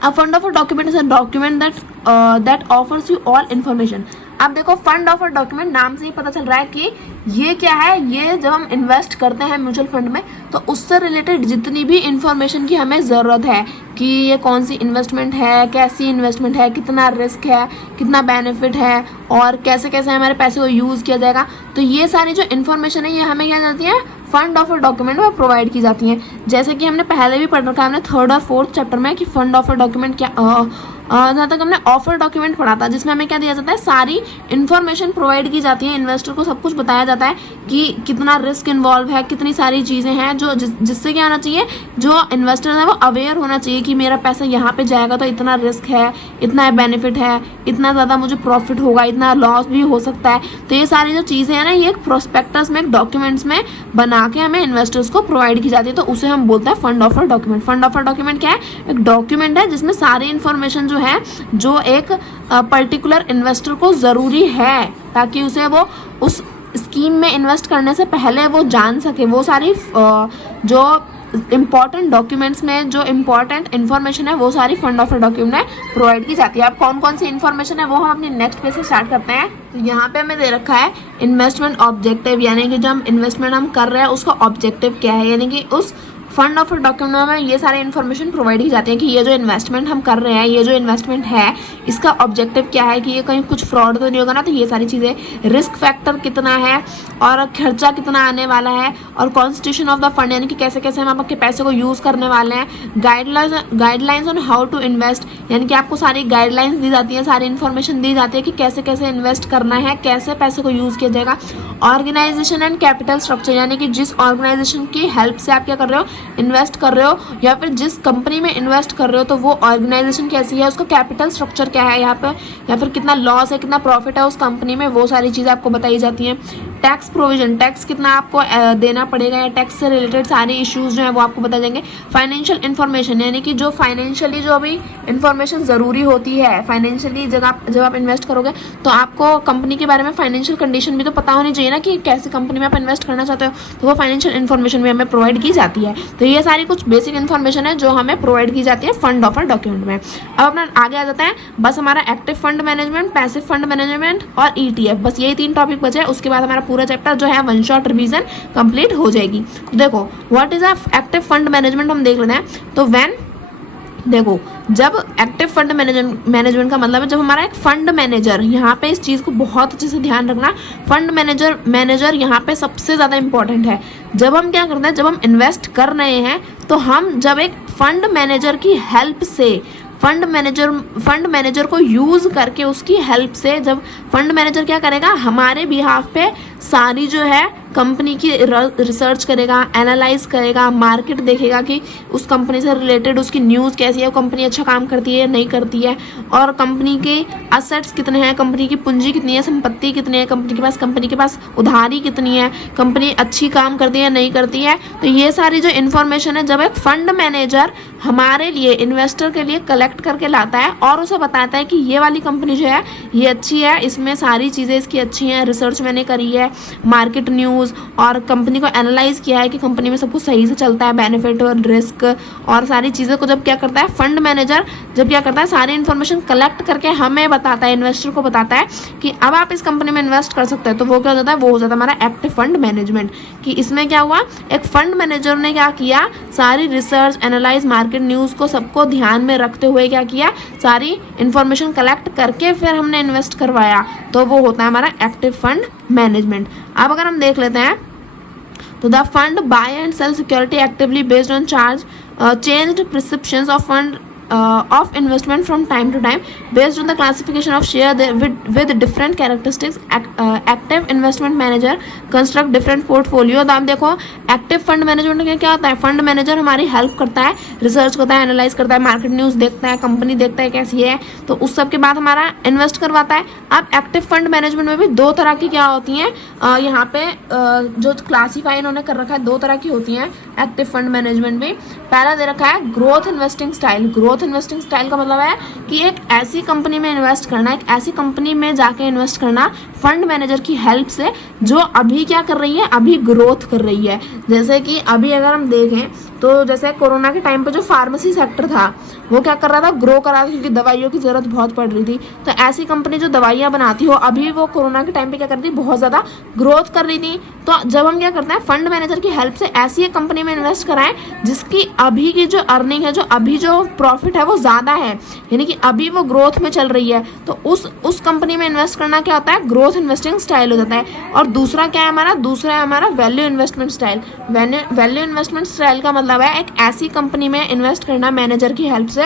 A fund offer document is a document that offers you all information. अब देखो फंड ऑफर डॉक्यूमेंट नाम से ही पता चल रहा है कि ये क्या है, ये जब हम इन्वेस्ट करते हैं म्यूचुअल फंड में तो उससे रिलेटेड जितनी भी इंफॉर्मेशन की हमें ज़रूरत है कि ये कौन सी इन्वेस्टमेंट है, कैसी इन्वेस्टमेंट है, कितना रिस्क है, कितना बेनिफिट है और कैसे कैसे हमारे पैसे को यूज़ किया जाएगा, तो ये सारी जो इन्फॉर्मेशन है ये हमें क्या जाती है फंड ऑफर डॉक्यूमेंट में प्रोवाइड की जाती हैं। जैसे कि हमने पहले भी पढ़ रखा है हमने 3rd और 4th चैप्टर में कि फंड ऑफर डॉक्यूमेंट क्या, जहाँ तक हमने ऑफर डॉक्यूमेंट पढ़ा था जिसमें हमें क्या दिया जाता है, सारी इन्फॉर्मेशन प्रोवाइड की जाती है, इन्वेस्टर को सब कुछ बताया जाता है कि कितना रिस्क इन्वॉल्व है, कितनी सारी चीज़ें हैं जो जिससे क्या होना चाहिए, जो इन्वेस्टर है वो अवेयर होना चाहिए कि मेरा पैसा यहाँ पे जाएगा तो इतना रिस्क है, इतना बेनिफिट है, इतना ज़्यादा मुझे प्रॉफिट होगा, इतना लॉस भी हो सकता है। तो ये सारी जो चीज़ें हैं ना ये एक प्रोस्पेक्टस में, एक डॉक्यूमेंट्स में बना के हमें इन्वेस्टर्स को प्रोवाइड की जाती है, तो उसे हम बोलते हैं fund offer document. Fund offer document क्या है, एक डॉक्यूमेंट है जिसमें सारी इन्फॉर्मेशन जो है जो एक पर्टिकुलर इन्वेस्टर को ज़रूरी है ताकि उसे वो उस स्कीम में इन्वेस्ट करने से पहले वो जान सके, वो सारी जो इम्पॉर्टेंट डॉक्यूमेंट्स में जो इम्पॉर्टेंट इन्फॉर्मेशन है वो सारी फंड ऑफर डॉक्यूमेंट में प्रोवाइड की जाती है। अब कौन कौन सी इन्फॉर्मेशन है वो हम अपनी नेक्स्ट पेज से स्टार्ट करते हैं। तो यहाँ पे हमें दे रखा है इन्वेस्टमेंट ऑब्जेक्टिव, यानी कि जो हम इन्वेस्टमेंट हम कर रहे हैं उसका ऑब्जेक्टिव क्या है, यानी कि उस फंड ऑफर डॉक्यूमेंट में ये सारी इन्फॉर्मेशन प्रोवाइड की जाती है कि ये जो इन्वेस्टमेंट हम कर रहे हैं, ये जो इन्वेस्टमेंट है इसका ऑब्जेक्टिव क्या है, कि ये कहीं कुछ फ्रॉड तो नहीं होगा ना, तो ये सारी चीज़ें, रिस्क फैक्टर कितना है और खर्चा कितना आने वाला है, और कॉन्स्टिट्यूशन ऑफ द फंड यानी कि कैसे कैसे हम आपके पैसे को यूज़ करने वाले हैं, guidelines on how to invest यानी कि आपको सारी गाइडलाइंस दी जाती हैं, सारी इन्फॉर्मेशन दी जाती है कि कैसे कैसे इन्वेस्ट करना है, कैसे पैसे को यूज़ किया जाएगा। ऑर्गेनाइजेशन एंड कैपिटल स्ट्रक्चर यानी कि जिस ऑर्गेनाइजेशन की हेल्प से आप क्या कर रहे हो, इन्वेस्ट कर रहे हो, या फिर जिस कंपनी में इन्वेस्ट कर रहे हो तो वो ऑर्गेनाइजेशन कैसी है, उसका कैपिटल स्ट्रक्चर क्या है यहाँ पे, या फिर कितना लॉस है, कितना प्रॉफिट है उस कंपनी में, वो सारी चीज़ें आपको बताई जाती हैं। टैक्स प्रोविजन, टैक्स कितना आपको देना पड़ेगा, या टैक्स से रिलेटेड सारे इश्यूज जो है वो आपको बताए जाएंगे। फाइनेंशियल इन्फॉर्मेशन यानी कि जो फाइनेंशियली जो अभी इन्फॉर्मेशन ज़रूरी होती है, फाइनेंशियली जब आप इन्वेस्ट करोगे तो आपको कंपनी के बारे में फाइनेंशियल कंडीशन भी तो पता होनी चाहिए ना कि कैसी कंपनी में आप इन्वेस्ट करना चाहते हो, तो वो फाइनेंशियल इन्फॉर्मेशन भी हमें प्रोवाइड की जाती है। तो ये सारी कुछ बेसिक इन्फॉर्मेशन है जो हमें प्रोवाइड की जाती है फंड ऑफर डॉक्यूमेंट में। अब अपना आगे आ जाता है, बस हमारा active fund management, passive fund management और ETF, बस यही 3 टॉपिक बचे हैं। उसके बाद हमारा पूरा चैप्टर जो है वन शॉट रिवीजन कंप्लीट हो जाएगी। तो देखो what is active fund management हम देख लेते हैं। तो देखो जब एक्टिव फंड मैनेजमेंट का मतलब है जब हमारा एक फंड मैनेजर, यहाँ पे इस चीज़ को बहुत अच्छे से ध्यान रखना, फंड मैनेजर यहाँ पे सबसे ज़्यादा इंपॉर्टेंट है। जब हम क्या करते हैं, जब हम इन्वेस्ट कर रहे हैं तो हम जब एक फंड मैनेजर की हेल्प से, फंड मैनेजर को यूज़ करके उसकी हेल्प से, जब फंड मैनेजर क्या करेगा, हमारे बिहाफ पे सारी जो है कंपनी की रिसर्च करेगा, एनालाइज करेगा, मार्केट देखेगा कि उस कंपनी से रिलेटेड उसकी न्यूज़ कैसी है, कंपनी अच्छा काम करती है नहीं करती है, और कंपनी के असेट्स कितने हैं, कंपनी की पूंजी कितनी है, संपत्ति कितनी है कंपनी के पास उधारी कितनी है, कंपनी अच्छी काम करती है नहीं करती है। तो ये सारी जो इन्फॉर्मेशन है जब एक फंड मैनेजर हमारे लिए, इन्वेस्टर के लिए कलेक्ट करके लाता है और उसे बताता है कि ये वाली कंपनी जो है ये अच्छी है, इसमें सारी चीज़ें इसकी अच्छी हैं, रिसर्च मैंने करी है, मार्केट न्यूज़ और कंपनी को एनालाइज किया है कि कंपनी में सब कुछ सही से चलता है, बेनिफिट और रिस्क और सारी चीज़ों को जब क्या करता है फंड मैनेजर, जब क्या करता है सारी इन्फॉर्मेशन कलेक्ट करके हमें बताता है, इन्वेस्टर को बताता है कि अब आप इस कंपनी में इन्वेस्ट कर सकते हैं, तो वो क्या हो जाता है, वो हो जाता है हमारा एक्टिव फंड मैनेजमेंट। कि इसमें क्या हुआ, एक फंड मैनेजर ने क्या किया, सारी रिसर्च, एनालाइज, मार्केट न्यूज़ को सबको ध्यान में रखते हुए क्या किया, सारी इन्फॉर्मेशन कलेक्ट करके फिर हमने इन्वेस्ट करवाया, तो वो होता है हमारा एक्टिव फंड मैनेजमेंट। अब अगर हम देख लेते हैं तो the fund buy and sell security actively based on changed prescriptions of fund of investment from time to time based on the classification of share with different characteristics. Active investment manager construct different portfolio। तो आप देखो active fund management में क्या होता है, fund manager हमारी help करता है, रिसर्च करता है, एनालाइज करता है, मार्केट न्यूज़ देखता है, कंपनी देखता है कैसी है, तो उस सब के बाद हमारा इन्वेस्ट करवाता है। अब एक्टिव फंड मैनेजमेंट में भी 2 तरह की क्या होती हैं, यहाँ पे जो क्लासीफाई इन्होंने कर रखा है 2 तरह की होती हैं एक्टिव फंड मैनेजमेंट में। पहला दे रखा है growth investing style. Growth growth investing style का मतलब है कि एक ऐसी कंपनी में इन्वेस्ट करना, एक ऐसी कंपनी में जाके इन्वेस्ट करना फंड मैनेजर की हेल्प से जो अभी क्या कर रही है, अभी ग्रोथ कर रही है। जैसे कि अभी अगर हम देखें तो जैसे कोरोना के टाइम पे जो फार्मेसी सेक्टर था वो क्या कर रहा था, ग्रो कर रहा था, क्योंकि दवाइयों की ज़रूरत बहुत पड़ रही थी। तो ऐसी कंपनी जो दवाइयाँ बनाती हो अभी वो कोरोना के टाइम पे क्या कर रही थी, बहुत ज़्यादा ग्रोथ कर रही थी। तो जब हम क्या करते हैं, फंड मैनेजर की हेल्प से ऐसी एक कंपनी में इन्वेस्ट कराएं जिसकी अभी की जो अर्निंग है, जो अभी जो प्रॉफिट है वो ज़्यादा है, यानी कि अभी वो ग्रोथ में चल रही है। तो उस कंपनी में इन्वेस्ट करना क्या होता है, ग्रोथ इन्वेस्टिंग स्टाइल हो जाता है। और दूसरा क्या है हमारा, दूसरा है हमारा value investment style. Value investment style का मतलब है एक ऐसी कंपनी में इन्वेस्ट करना मैनेजर की हेल्प से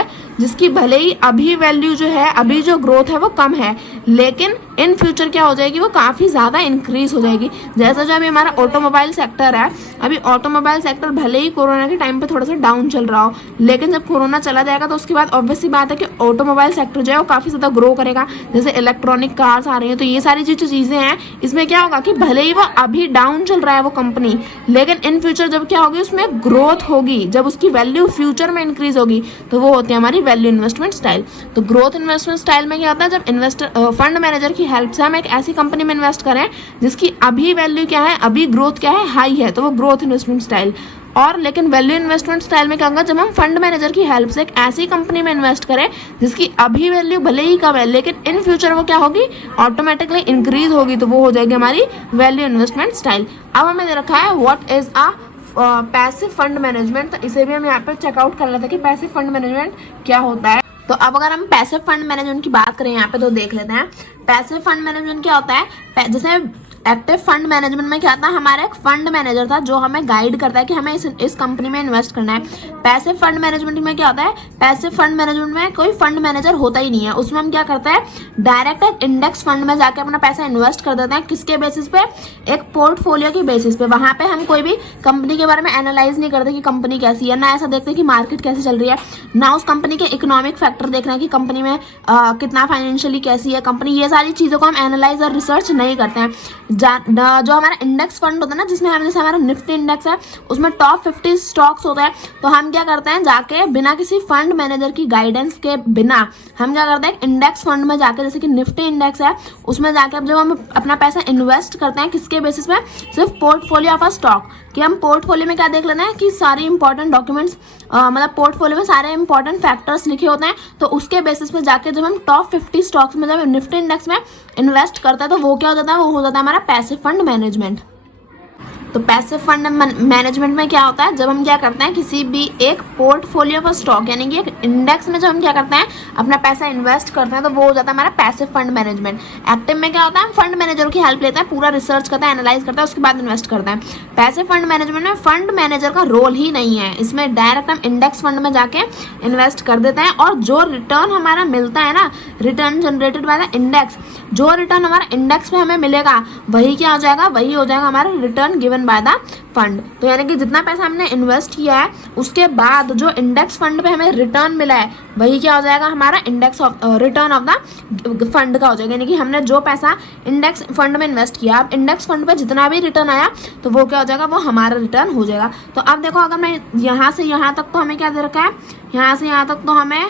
जिसकी भले ही अभी वैल्यू जो है, अभी जो ग्रोथ है वो कम है, लेकिन इन फ्यूचर क्या हो जाएगी, वो काफ़ी ज़्यादा इंक्रीज हो जाएगी। जैसा जो अभी हमारा ऑटोमोबाइल सेक्टर है, अभी ऑटोमोबाइल सेक्टर भले ही कोरोना के टाइम पे थोड़ा सा डाउन चल रहा हो, लेकिन जब कोरोना चला जाएगा तो उसके बाद ऑब्वियसली बात है कि ऑटोमोबाइल सेक्टर जो है वो काफ़ी ज़्यादा ग्रो करेगा। जैसे इलेक्ट्रॉनिक कार्स आ रही हैं, तो ये सारी जो चीज़ें हैं इसमें क्या होगा कि भले ही वो अभी डाउन चल रहा है वो कंपनी, लेकिन इन फ्यूचर जब क्या होगी, उसमें ग्रोथ होगी, जब उसकी वैल्यू फ्यूचर में इंक्रीज होगी, तो वो होती है हमारी वैल्यू इन्वेस्टमेंट स्टाइल। तो ग्रोथ इन्वेस्टमेंट स्टाइल में क्या होता है, जब इन्वेस्टर फंड मैनेजर की हेल्प से हम एक ऐसी कंपनी में इन्वेस्ट करें जिसकी अभी वैल्यू क्या है, अभी ग्रोथ क्या है, हाई है, तो वो ग्रोथ इन्वेस्टमेंट स्टाइल। और लेकिन वैल्यू इन्वेस्टमेंट स्टाइल में क्या होगा, जब हम फंड मैनेजर की हेल्प से एक ऐसी कंपनी में इन्वेस्ट करें जिसकी अभी वैल्यू भले ही कम है, लेकिन इन फ्यूचर वो क्या होगी, ऑटोमेटिकली इंक्रीज होगी, तो वो हो जाएगी हमारी वैल्यू इन्वेस्टमेंट स्टाइल। अब हमें दे रखा है what is a passive fund management, तो इसे भी हम यहाँ पे चेकआउट कर लेते हैं कि पैसिव फंड मैनेजमेंट क्या होता है। तो अब अगर हम पैसिव फंड मैनेजमेंट की बात करें यहाँ पे, तो देख लेते हैं पैसिव फंड मैनेजमेंट क्या होता है। जैसे एक्टिव फंड मैनेजमेंट में क्या था, हमारा एक फंड मैनेजर था जो हमें गाइड करता है कि हमें इस कंपनी में इन्वेस्ट करना है। पैसिव फंड मैनेजमेंट में क्या होता है, पैसिव फंड मैनेजमेंट में कोई फंड मैनेजर होता ही नहीं है। उसमें हम क्या करते हैं, डायरेक्ट एक इंडेक्स फंड में जाके अपना पैसा इन्वेस्ट कर देते हैं। किसके बेसिस पे, एक पोर्टफोलियो के बेसिस पे। वहां पे हम कोई भी कंपनी के बारे में एनालाइज नहीं करते कि कंपनी कैसी है, ना ऐसा देखते कि मार्केट कैसे चल रही है, ना उस कंपनी के इकोनॉमिक फैक्टर देखना है कि कंपनी में कितना फाइनेंशियली कैसी है कंपनी, ये सारी चीज़ों को हम एनालाइज और रिसर्च नहीं करते हैं। जो हमारा इंडेक्स फंड होता है ना, जिसमें हम जैसे हमारा निफ्टी इंडेक्स है उसमें टॉप 50 स्टॉक्स होते हैं, तो हम क्या करते हैं, जाके बिना किसी फंड मैनेजर की गाइडेंस के बिना हम क्या करते हैं, इंडेक्स फंड में जाके, जैसे कि निफ्टी इंडेक्स है उसमें जाके अब जब हम अपना पैसा इन्वेस्ट करते हैं, किसके बेसिस पे, सिर्फ पोर्टफोलियो ऑफ अ स्टॉक, कि हम पोर्टफोलियो में क्या देख लेना है कि सारी इंपॉर्टेंट डॉक्यूमेंट्स, मतलब पोर्टफोलियो में सारे इंपॉर्टेंट फैक्टर्स लिखे होते हैं, तो उसके बेसिस पे जाके जब हम टॉप 50 स्टॉक्स में जब निफ्टी इंडेक्स में इन्वेस्ट करते हैं, तो वो क्या हो जाता है, वो हो जाता है हमारा पैसिव फंड मैनेजमेंट। तो पैसिव फंड मैनेजमेंट में क्या होता है, जब हम क्या करते हैं, किसी भी एक पोर्टफोलियो पर स्टॉक यानी कि एक इंडेक्स में जब हम क्या करते हैं, अपना पैसा इन्वेस्ट करते हैं, तो वो हो जाता है हमारा पैसिव फंड मैनेजमेंट। एक्टिव में क्या होता है, हम फंड मैनेजर की हेल्प लेते हैं, पूरा रिसर्च करते हैं, एनालाइज करते हैं, उसके बाद इन्वेस्ट करते हैं। पैसिव फंड मैनेजमेंट में फंड मैनेजर का रोल ही नहीं है, इसमें डायरेक्ट हम इंडेक्स फंड में जाके इन्वेस्ट कर देते हैं, और जो रिटर्न हमारा मिलता है ना, return generated by the index, जो रिटर्न हमारा इंडेक्स में हमें मिलेगा वही क्या हो जाएगा, वही हो जाएगा हमारा return given by the fund. तो यानी कि जितना पैसा हमने इन्वेस्ट किया है उसके बाद जो इंडेक्स फंड पे हमें रिटर्न मिला है वही क्या हो जाएगा, हमारा index of return of the fund का हो जाएगा। यानी कि हमने जो पैसा इंडेक्स फंड में इन्वेस्ट किया, अब इंडेक्स फंड पे जितना भी रिटर्न आया तो वो क्या हो जाएगा, वो हमारा रिटर्न हो जाएगा। तो अब देखो, अगर मैं यहाँ से यहाँ तक तो हमें क्या दे रखा है, यहाँ से यहाँ तक तो हमें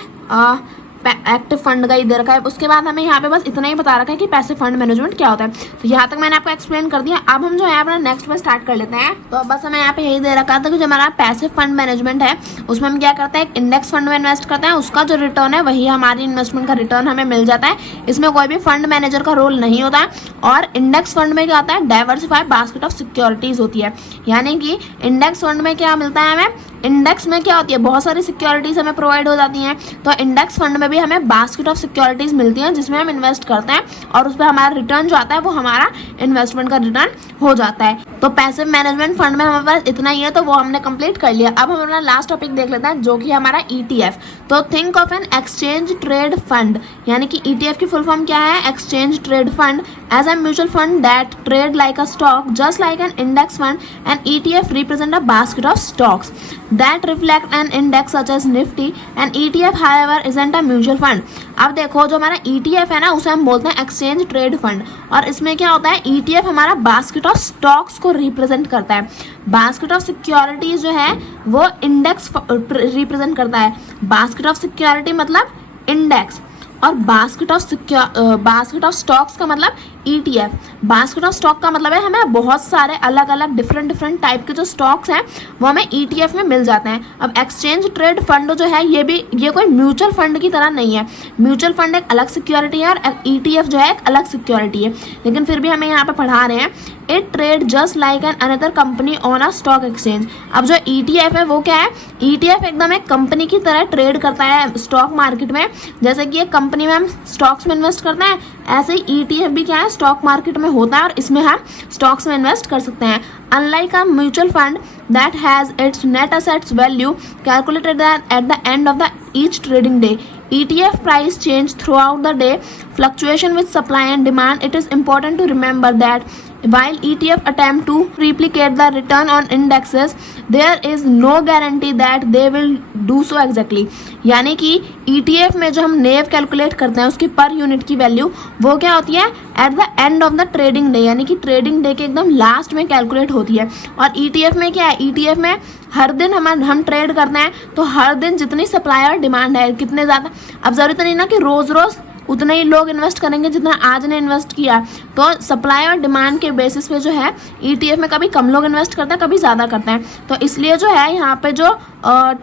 एक्टिव फंड का ही दे रखा है। उसके बाद हमें यहाँ पे बस इतना ही बता रखा है कि पैसिव फंड मैनेजमेंट क्या होता है। तो यहाँ तक मैंने आपको एक्सप्लेन कर दिया। अब हम जो है अपना नेक्स्ट पे स्टार्ट कर लेते हैं। तो बस हमें यहाँ पे यही दे रखा था कि जो हमारा पैसिव फंड मैनेजमेंट है उसमें हम क्या करते हैं, एक इंडेक्स फंड में इन्वेस्ट करते हैं, उसका जो रिटर्न है वही हमारी इन्वेस्टमेंट का रिटर्न हमें मिल जाता है। इसमें कोई भी फंड मैनेजर का रोल नहीं होता है। और इंडेक्स फंड में क्या होता है, डाइवर्सिफाइड बास्केट ऑफ सिक्योरिटीज होती है। यानी कि इंडेक्स फंड में क्या मिलता है हमें, इंडेक्स में क्या होती है, बहुत सारी सिक्योरिटीज हमें प्रोवाइड हो जाती हैं। तो इंडेक्स फंड में भी हमें बास्केट ऑफ सिक्योरिटीज मिलती हैं जिसमें हम इन्वेस्ट करते हैं और उस पर हमारा रिटर्न जो आता है वो हमारा इन्वेस्टमेंट का रिटर्न हो जाता है। तो पैसिव मैनेजमेंट फंड में हमारे पास इतना ही है, तो वो हमने कंप्लीट कर लिया। अब हम अपना लास्ट टॉपिक देख लेते हैं जो कि हमारा ETF। तो think of an exchange trade fund, यानी कि ETF की फुल फॉर्म क्या है, exchange trade fund as a mutual fund that trade like a stock just like an index fund and ETF represent a basket of stocks. that reflect an index such as Nifty. and ETF however isn't a mutual fund. अब देखो जो हमारा ETF है ना उसे हम बोलते हैं एक्सचेंज ट्रेड फंड, और इसमें क्या होता है ETF हमारा बास्केट ऑफ स्टॉक्स को रिप्रेजेंट करता है। बास्केट ऑफ सिक्योरिटीज जो है वो इंडेक्स रिप्रेजेंट करता है। बास्केट ऑफ सिक्योरिटी मतलब इंडेक्स, और बास्केट ऑफ स्टॉक्स का मतलब ETF। बास्केट ऑफ स्टॉक का मतलब है हमें बहुत सारे अलग अलग डिफरेंट टाइप के जो स्टॉक्स हैं वो हमें ETF में मिल जाते हैं। अब एक्सचेंज ट्रेड फंड जो है ये कोई म्यूचुअल फंड की तरह नहीं है। म्यूचुअल फंड एक अलग सिक्योरिटी है और ETF जो है एक अलग सिक्योरिटी है, लेकिन फिर भी हमें यहाँ पे पढ़ा रहे हैं it trade just like an another company on a stock exchange. अब जो ETF है वो क्या है, ETF एकदम एक कंपनी की तरह ट्रेड करता है स्टॉक मार्केट में। जैसे कि एक कंपनी में हम स्टॉक्स में इन्वेस्ट करते हैं, ऐसे ही ETF भी क्या है स्टॉक मार्केट में होता है और इसमें हम स्टॉक्स में इन्वेस्ट कर सकते हैं। Unlike a mutual fund that has its net assets value calculated at the end of each trading day, ETF price change throughout the day, fluctuation with supply and demand. It is important to remember that while ETF attempt to replicate the return on indexes, there is no guarantee that they will do so exactly. यानी कि ETF में जो हम नेव calculate करते हैं उसकी per unit की value वो क्या होती है at the end of the trading day, यानी कि ट्रेडिंग डे के एकदम लास्ट में कैलकुलेट होती है। और ETF में क्या है, ETF में हर दिन हम ट्रेड करते हैं, तो हर दिन जितनी सप्लाई और डिमांड है कितने ज़्यादा, अब ज़रूरत नहीं ना कि रोज़ रोज़ उतने ही लोग इन्वेस्ट करेंगे जितना आज ने इन्वेस्ट किया, तो सप्लाई और डिमांड के बेसिस पे जो है ETF में कभी कम लोग इन्वेस्ट करते हैं कभी ज़्यादा करते हैं। तो इसलिए जो है यहाँ पे जो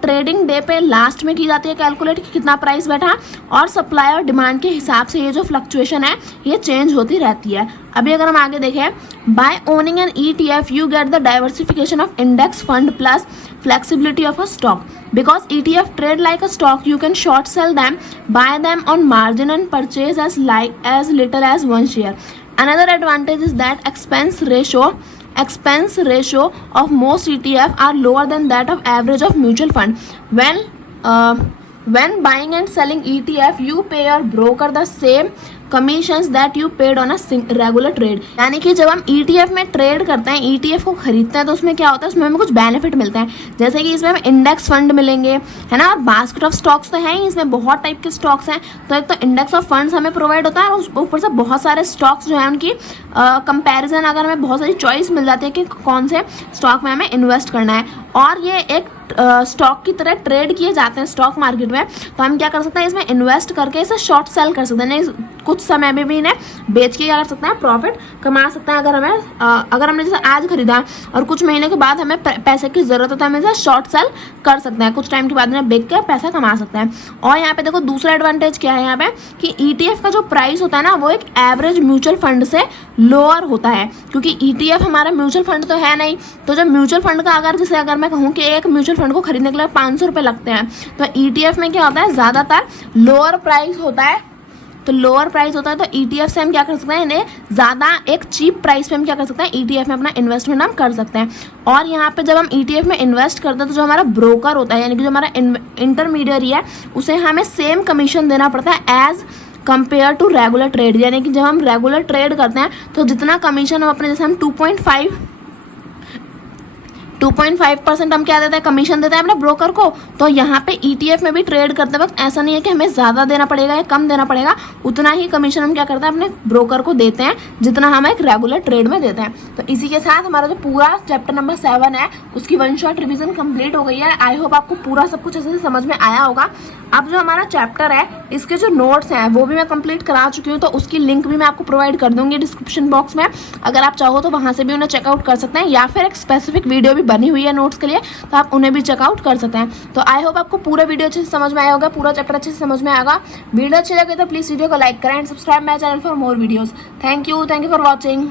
ट्रेडिंग डे पे लास्ट में की जाती है कैलकुलेट कि कितना प्राइस बैठा, और सप्लाई और डिमांड के हिसाब से ये जो फ्लक्चुएशन है ये चेंज होती रहती है। अभी अगर हम आगे देखें, by owning an ETF you get the diversification of index fund plus flexibility of a stock. Because ETF trade like a stock, you can short sell them, buy them on margin and purchase as little as one share. Another advantage is that expense ratio of most ETF are lower than that of average of mutual fund. When buying and selling ETF, you pay your broker the same commissions that you paid on a regular trade. यानी कि जब हम ETF में trade करते हैं, ETF को खरीदते हैं, तो उसमें क्या होता है, उसमें हमें कुछ बेनिफिट मिलते हैं। जैसे कि इसमें हमें इंडेक्स फंड मिलेंगे, है ना, और बास्केट ऑफ स्टॉक्स तो हैं ही, इसमें बहुत टाइप के स्टॉक्स हैं। तो एक तो इंडेक्स ऑफ फंड्स हमें प्रोवाइड होता है, और ऊपर से बहुत सारे स्टॉक्स जो है उनकी कंपैरिजन, अगर हमें बहुत सारी चॉइस मिल जाती है कि कौन से स्टॉक में हमें इन्वेस्ट करना है, और ये एक स्टॉक की तरह ट्रेड किए जाते हैं स्टॉक मार्केट में। तो हम क्या कर सकते हैं, इसमें इन्वेस्ट करके इसे शॉर्ट सेल कर सकते हैं, कुछ समय में भी इन्हें बेच के क्या कर सकते हैं, प्रॉफिट कमा सकते हैं। अगर हमने जैसे आज खरीदा और कुछ महीने के बाद हमें पैसे की ज़रूरत होता है, हम इसे शॉर्ट सेल कर सकते हैं, कुछ टाइम के बाद इन्हें बेच के पैसा कमा सकते हैं। और यहाँ पे देखो दूसरा एडवांटेज क्या है यहाँ पे, कि ETF का जो प्राइस होता है ना वो एक एवरेज म्यूचुअल फंड से लोअर होता है, क्योंकि ETF हमारा म्यूचुअल फंड तो है नहीं। तो जब म्यूचुअल फंड का अगर मैं कहूँ कि एक म्यूचुअल फंड को खरीदने के लिए 500 रुपये लगते हैं, तो ETF में क्या होता है, ज़्यादातर लोअर प्राइस होता है। तो ETF से हम क्या कर सकते हैं, इन्हें ज़्यादा एक चीप प्राइस पे हम क्या कर सकते हैं, ETF में अपना इन्वेस्टमेंट हम कर सकते हैं। और यहाँ पे जब हम ETF में इन्वेस्ट करते हैं तो जो हमारा ब्रोकर होता है, यानी कि जो हमारा इंटरमीडियरी है, उसे हमें सेम कमीशन देना पड़ता है as compare to regular trade. यानी कि जब हम रेगुलर ट्रेड करते हैं तो जितना कमीशन हम अपने, जैसे हम 2.5% हम क्या देते हैं, कमीशन देते हैं अपने ब्रोकर को। तो यहाँ पे ETF में भी ट्रेड करते वक्त ऐसा नहीं है कि हमें ज़्यादा देना पड़ेगा या कम देना पड़ेगा, उतना ही कमीशन हम क्या करते हैं अपने ब्रोकर को देते हैं जितना हम एक रेगुलर ट्रेड में देते हैं। तो इसी के साथ हमारा जो पूरा चैप्टर नंबर 7 है उसकी वन शॉट रिविजन कंप्लीट हो गई है। आई होप आपको पूरा सब कुछ अच्छे से समझ में आया होगा। अब जो हमारा चैप्टर है इसके जो नोट्स हैं वो भी मैं कंप्लीट करा चुकी हूँ, तो उसकी लिंक भी मैं आपको प्रोवाइड कर दूंगी डिस्क्रिप्शन बॉक्स में। अगर आप चाहो तो वहाँ से भी उन्हें चेकआउट कर सकते हैं, या फिर एक स्पेसिफिक वीडियो भी बनी हुई है नोट्स के लिए, तो आप उन्हें भी चेकआउट कर सकते हैं। तो आई होप आपको पूरा वीडियो अच्छे से समझ में आया होगा, पूरा चैप्टर अच्छे से समझ में आएगा। वीडियो अच्छी लगे तो प्लीज़ वीडियो को लाइक करें and subscribe my channel for more videos. Thank you for watching.